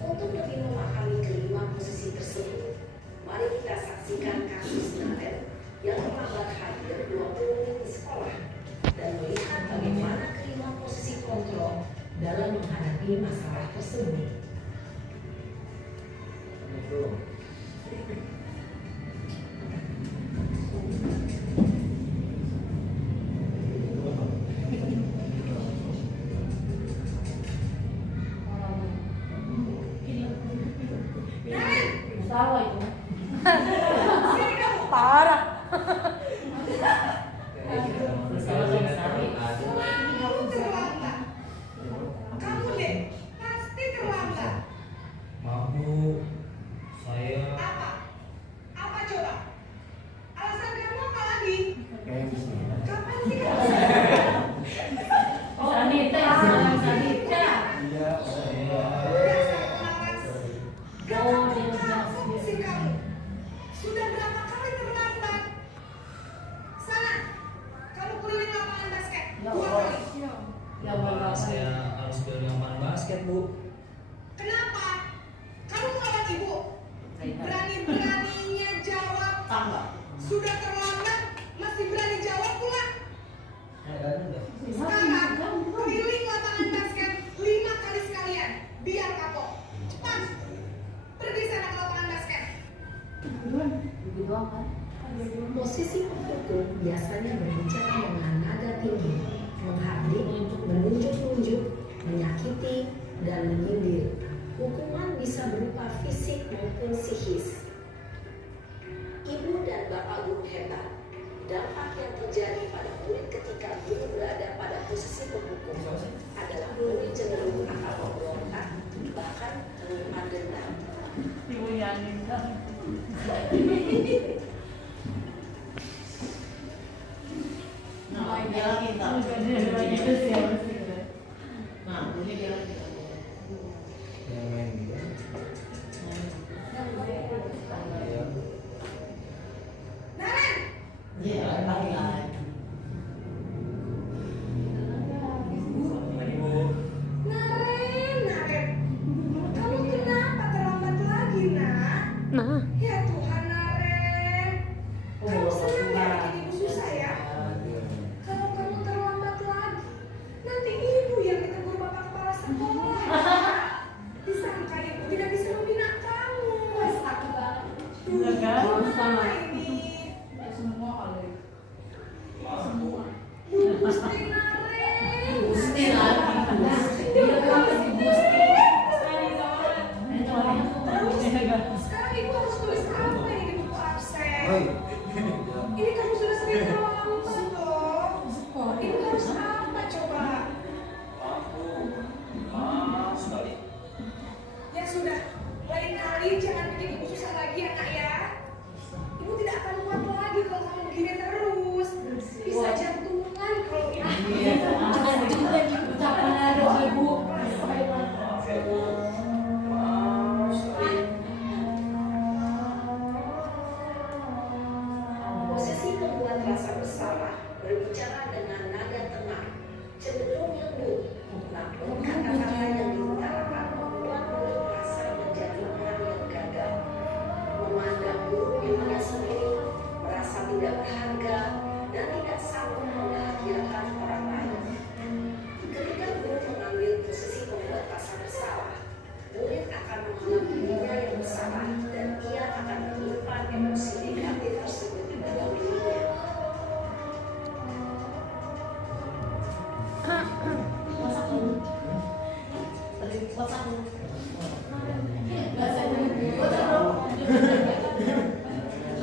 Untuk lebih memahami Kalau itu. Parah. Kamu deh, pasti terlambat. Maaf Bu, saya Apa coba? Alasan kamu apa lagi? kayak bisa. Kapan sih kamu? Oh, Anita, Anita. Iya, Kamu sih kamu. Sudah berapa kali terlambat? Sana, kamu keliling lapangan basket. 2 kali. Ya, Bapak. Saya harus beli lapangan basket Bu. Kenapa? Kamu ngelawan ibu. Berani-beraninya jawab. Sudah terlambat, masih berani jawab pula. Sekarang, keliling lapangan basket 5 kali sekalian. Biar kapok. Cepat. Pergi sana ke lapangan basket. Posisi pemukul biasanya berbicara dengan nada tinggi, menghardik, menunjuk-nunjuk, menyakiti, dan menyindir. Hukuman bisa berupa fisik maupun psikis. Ibu dan bapak guru hebat. Dampak yang terjadi pada murid ketika guru berada pada posisi pemukul adalah murid cenderung akan memberontak, bahkan menyimpan dendam. Ibu Yanin kan. Nah, dia lagi tak. Itu siapa sih? Nah, ini dia lagi tak. Yang main gitu. Naren, Iya, lagi lagi. Naren. Kamu kenapa terlambat lagi, nak? Ya Tuhan, Naren. Kamu senang ya bikin ibu susah ya? Kalau kamu terlambat lagi, nanti ibu yang ditegur bapak kepala sekolah. Disangka ibu tidak bisa membina kamu. Sakit banget. Udah kan? Gimana ini? Semua kali. Gusti Naren. Gusti lagi. Dia kan si Gusti. Terus sekarang ibu harus tulis apa ini di buku absen? Ini kamu sudah sering terlambat loh. Ibu harus apa coba? Ya sudah, lain kali jangan bikin ibu susah lagi ya nak ya. Ibu tidak akan kuat lagi kalau kamu begini terus. Bisa jantungan kalau ini. Ada juga di ucapan ada Ibu. Posisi membuat rasa bersalah, berbicara dengan nada tenang, cenderung lembut, namun kata-kata yang diutarakan membuat murid merasa menjadi orang yang gagal, memandang buruk dirinya sendiri, merasa tidak berharga, dan tidak sanggup membahagiakan orang lain. Ketika guru mengambil posisi membuat rasa bersalah, murid akan menganggap dirinya yang bersalah dan ia akan menyimpan emosi negatif tersebut di dalam dirinya.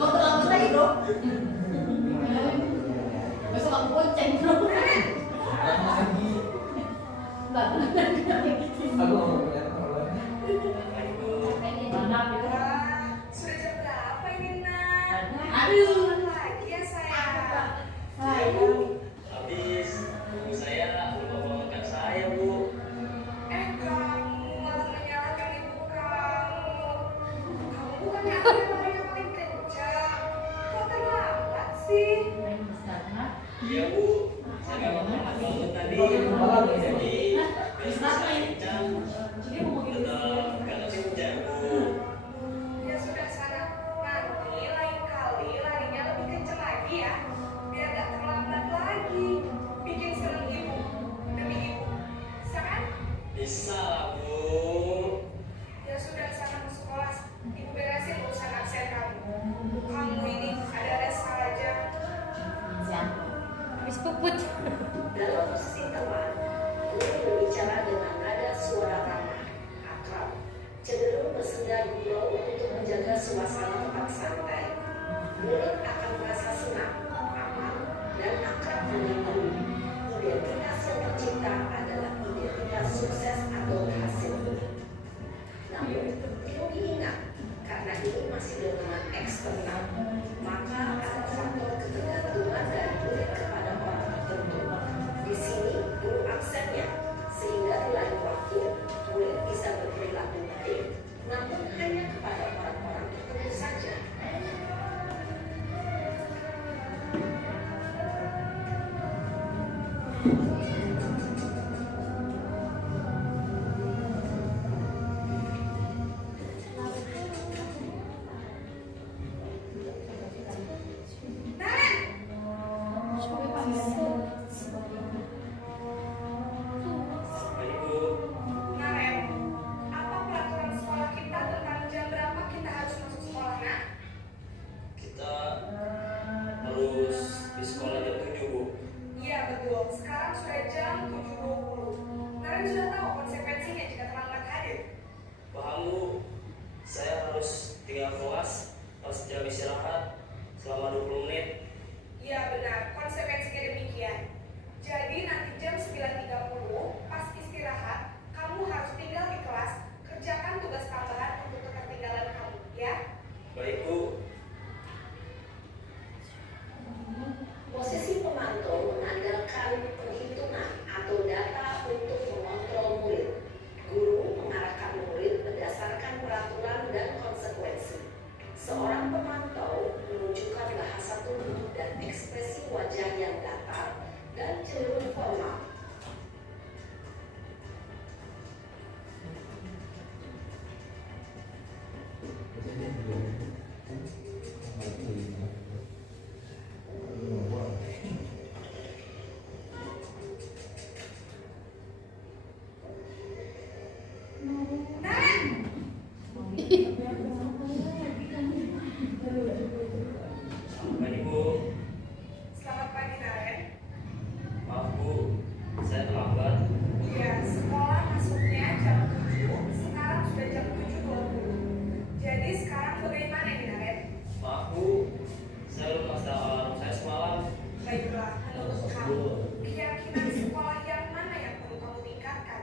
Kau terlambat lagi, Bro. Besok aku bonceng, Bro. Sudah jam berapa ini nak? Aduh. Kapan lagi ya sayang? Habis ibu saya lupa bangunkan saya Bu. Kamu malah menyalahkan ibu kamu. Kamu bukan yang paling kencang. Kok terlambat sih? Iya Bu, saya nggak bangun tadi. Jadi besok saya kencang. Tetap karena sih hujan Bu. Ya sudah sana. Nanti lain kali larinya lebih kencang lagi ya. Biar gak terlambat lagi. Bikin seneng ibu. Demi ibu. Bisa kan? Bisa lah Bu. Ya sudah sana ke sekolah. Ibu beresin urusan absen kamu. Kamu ini ada saja. Habis puput. Dalam posisi teman, guru berbicara dengan nada wajah yang datar dan cenderung formal. Selamat pagi, Naren. Maaf Bu, saya terlambat. Ya, sekolah masuknya jam 7, sekarang sudah jam 7.20. Jadi sekarang bagaimana ini, Naren? Maaf Bu, saya lupa alarm saya semalam. Baiklah, menurut kamu, keyakinan sekolah yang mana yang perlu kamu tingkatkan?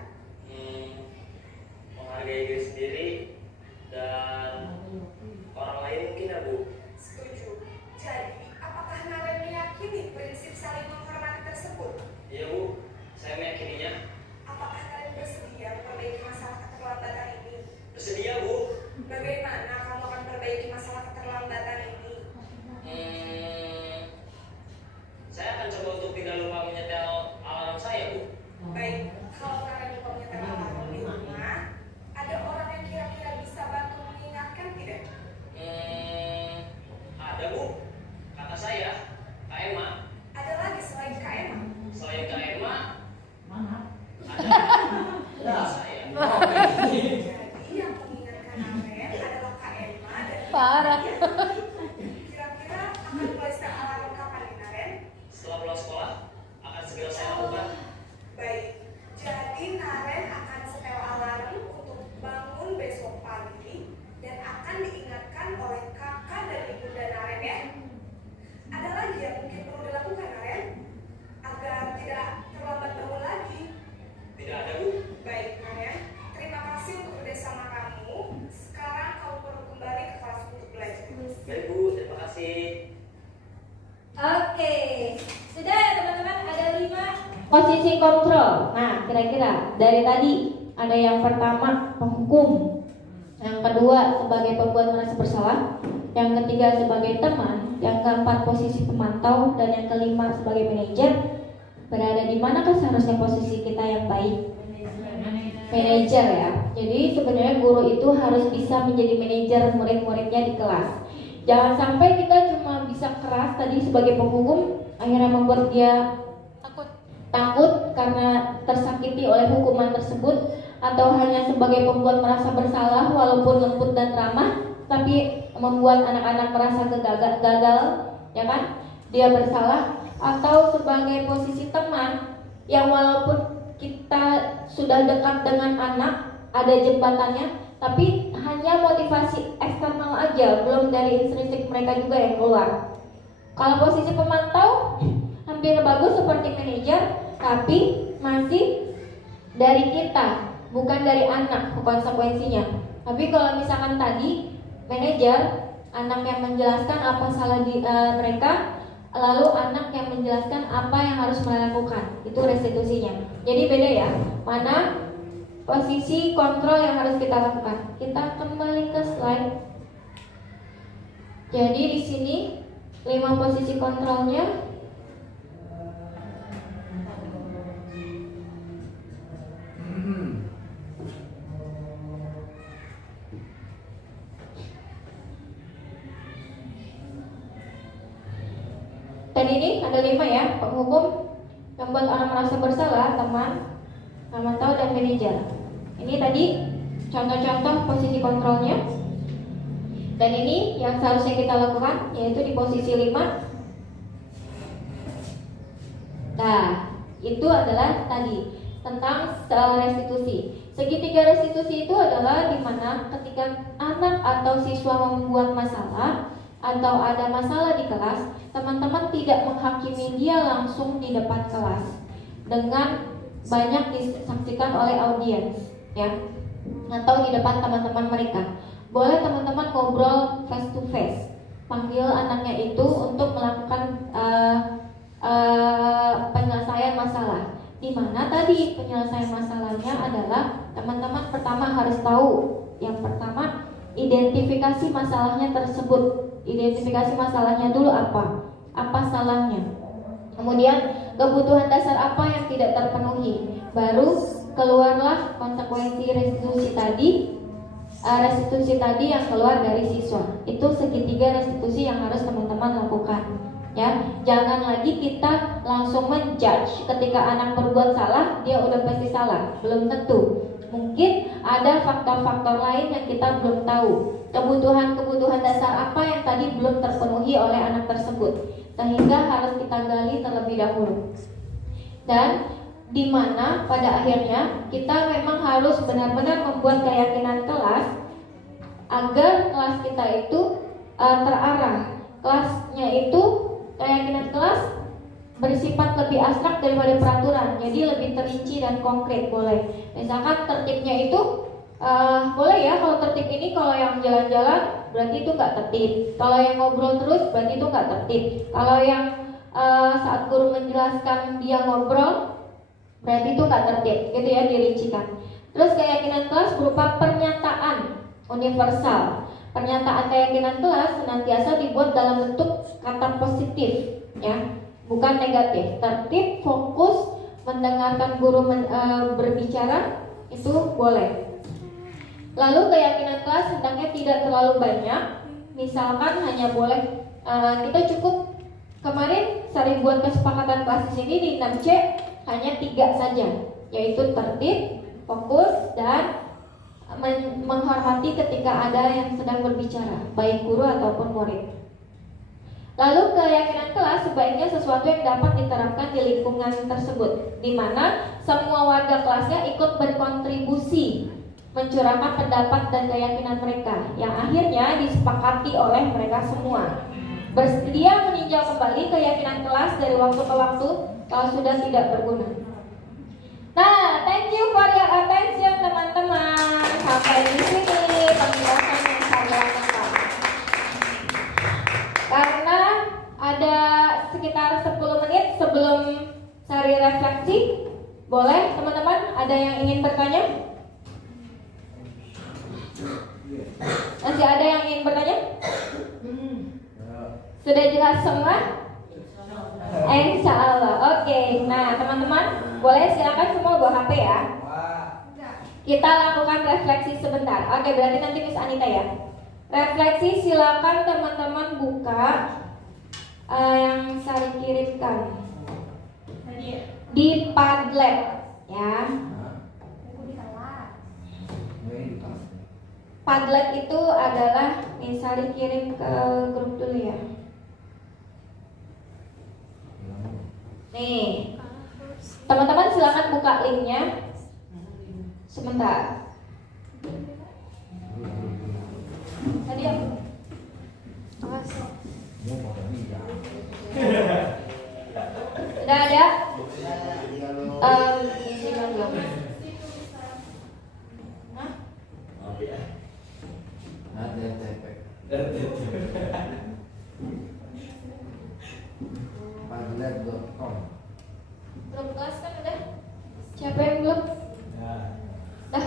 Menghargai diri sendiri dan orang lain mungkin ya Bu. Setuju. Jadi, apakah Naren meyakini prinsip saling menghormati tersebut? Iya Bu, saya meyakininya. Apakah Naren bersedia memperbaiki masalah keterlambatan ini? Bersedia Bu. Bagaimana kamu akan perbaiki masalah keterlambatan ini? Saya akan coba untuk tidak lupa menyetel alarm saya Bu. Baik, kalau Naren lupa menyetel alarm di rumah, ada orang yang kira-kira bisa bantu mengingatkan tidak? Ada Bu, kata saya, Kak Emma. Ada lagi selain Kak Emma? Selain Kak Emma, ada saya. Jadi yang mengingatkan Naren adalah Kak Emma dan Parah. kira-kira akan mulai setel alarm kapan nih, Naren? Setelah pulang sekolah, akan segera saya lakukan. Baik, jadi Naren akan setel alarm untuk bangun besok pagi dan akan diingatkan oleh kakak dan ibunda Naren ya. Ada lagi yang mungkin perlu dilakukan, Naren, agar tidak terlambat bangun lagi? Tidak ada Bu. Baik, Naren, terima kasih untuk kerjasama kamu. Sekarang kamu perlu kembali ke kelas untuk belajar. Baik Bu, terima kasih. Oke, sudah ya teman-teman, ada 5 posisi kontrol. Nah, kira-kira dari tadi ada yang pertama penghukum, yang kedua sebagai pembuat merasa bersalah, yang ketiga sebagai teman, yang keempat posisi pemantau, dan yang kelima sebagai manajer. Berada di manakah seharusnya posisi kita yang baik? Manajer ya. Jadi sebenarnya guru itu harus bisa menjadi manajer murid-muridnya di kelas. Jangan sampai kita cuma bisa keras tadi sebagai penghukum, akhirnya membuat dia takut karena tersakiti oleh hukuman tersebut, atau hanya sebagai pembuat merasa bersalah walaupun lembut dan ramah, tapi membuat anak-anak merasa gagal, ya kan? Dia bersalah. Atau sebagai posisi teman yang walaupun kita sudah dekat dengan anak, ada jembatannya, tapi hanya motivasi eksternal aja, belum dari intrinsik mereka juga yang keluar. Kalau posisi pemantau hampir bagus seperti manajer, tapi masih dari kita, bukan dari anak konsekuensinya. Tapi kalau misalkan tadi manajer, anak yang menjelaskan apa salah di mereka, lalu anak yang menjelaskan apa yang harus mereka lakukan, itu restitusinya. Jadi beda ya, mana posisi kontrol yang harus kita lakukan. Kita kembali ke slide. Jadi di sini 5 posisi kontrolnya. Tadi ini ada 5 ya, penghukum, yang buat orang merasa bersalah, teman, pemantau, dan manajer. Ini tadi contoh-contoh posisi kontrolnya. Dan ini yang seharusnya kita lakukan, yaitu di posisi 5. Nah, itu adalah tadi tentang restitusi. Segitiga restitusi itu adalah di mana ketika anak atau siswa membuat masalah atau ada masalah di kelas, teman-teman tidak menghakimi dia langsung di depan kelas dengan banyak disaksikan oleh audiens, ya, atau di depan teman-teman mereka. Boleh teman-teman ngobrol face to face, panggil anaknya itu untuk melakukan penyelesaian masalah. Di mana tadi penyelesaian masalahnya adalah teman-teman pertama harus tahu, yang pertama identifikasi masalahnya tersebut. Identifikasi masalahnya dulu apa salahnya. Kemudian kebutuhan dasar apa yang tidak terpenuhi, baru keluarlah konsekuensi restitusi tadi. Restitusi tadi yang keluar dari siswa itu segitiga restitusi yang harus teman-teman lakukan, ya. Jangan lagi kita langsung menjudge ketika anak berbuat salah dia udah pasti salah, belum tentu. Mungkin ada faktor-faktor lain yang kita belum tahu, kebutuhan dasar apa yang tadi belum terpenuhi oleh anak tersebut, sehingga harus kita gali terlebih dahulu. Dan di mana pada akhirnya kita memang harus benar-benar membuat keyakinan kelas agar kelas kita itu terarah. Kelasnya itu, keyakinan kelas bersifat lebih abstrak daripada peraturan, jadi lebih terinci dan konkret. Boleh misalkan tertibnya itu boleh ya, kalau tertib ini kalau yang jalan-jalan berarti itu nggak tertib, kalau yang ngobrol terus berarti itu nggak tertib, kalau yang saat guru menjelaskan dia ngobrol berarti itu nggak tertib, gitu ya, dirincikan. Terus keyakinan kelas berupa pernyataan universal. Pernyataan keyakinan kelas senantiasa dibuat dalam bentuk kata positif, ya, bukan negatif. Tertib, fokus, mendengarkan guru berbicara itu boleh. Lalu keyakinan kelas hendaknya tidak terlalu banyak. Misalkan hanya boleh kita cukup kemarin sering buat kesepakatan kelas di sini di 6C hanya 3 saja, yaitu tertib, fokus, dan menghormati ketika ada yang sedang berbicara, baik guru ataupun murid. Lalu keyakinan kelas sebaiknya sesuatu yang dapat diterapkan di lingkungan tersebut, di mana semua warga kelasnya ikut berkontribusi mencurahkan pendapat dan keyakinan mereka, yang akhirnya disepakati oleh mereka semua. Bersedia meninjau kembali keyakinan kelas dari waktu ke waktu kalau sudah tidak berguna. Nah, thank you for your attention teman-teman. Sampai di sini penjelasan yang saya lakukan. Karena ada sekitar 10 menit sebelum seri refleksi, boleh teman-teman ada yang ingin bertanya? Masih ada yang ingin bertanya? Sudah jelas semua? Insya Allah. Oke. Nah teman-teman, boleh silakan semua bawa HP ya. Kita lakukan refleksi sebentar. Oke, berarti nanti Miss Anita ya. Refleksi silakan teman-teman buka yang saya kirimkan di Padlet ya. Padlet itu adalah misalnya kirim ke grup dulu ya. Nih, teman-teman silakan buka linknya. Sebentar. Tadi aku. Sudah ada? Isi belum? Hah? Padlet.com. Grup kelas kan udah? Siapa yang belum? Dah.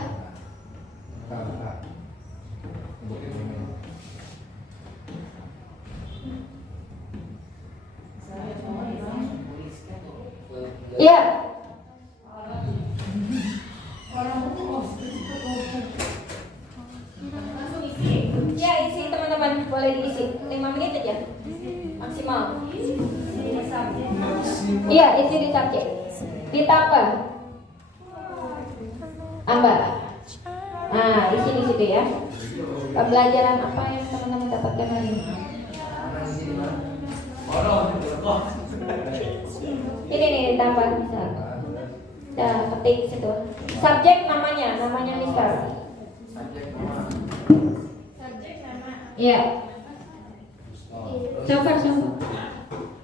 Iya. Ya, isi teman-teman, boleh diisi 5 menit aja maksimal. Iya, isi di subjek. Ditambah tambah. Nah, isi di situ ya. Pembelajaran apa yang teman-teman dapatkan hari ini? Ini nih ditambah bisa. Dah ketik situ. Subjek namanya Mister. Subjek nama. Iya. Coba.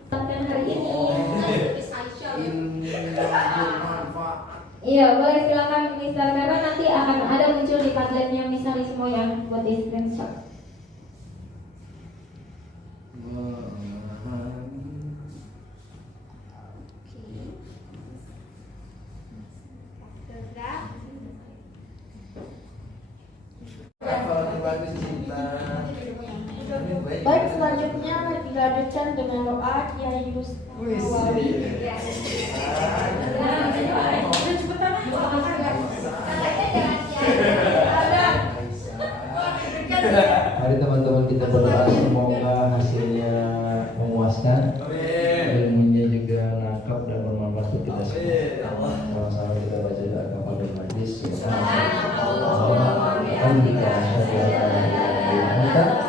Tentang hari ini. Iya, boleh silakan Mister, karena nanti akan ada muncul di Padletnya Misterismo yang buat di screenshot. Baik, selanjutnya Kita lanjutkan dengan doa Kiai Yuswawi. Mari teman-teman kita berdoa semoga hasilnya memuaskan, ilmunya juga nangkap dan bermanfaat untuk kita semua. Sama-sama kita baca doa kepada majlis. Alhamdulillah.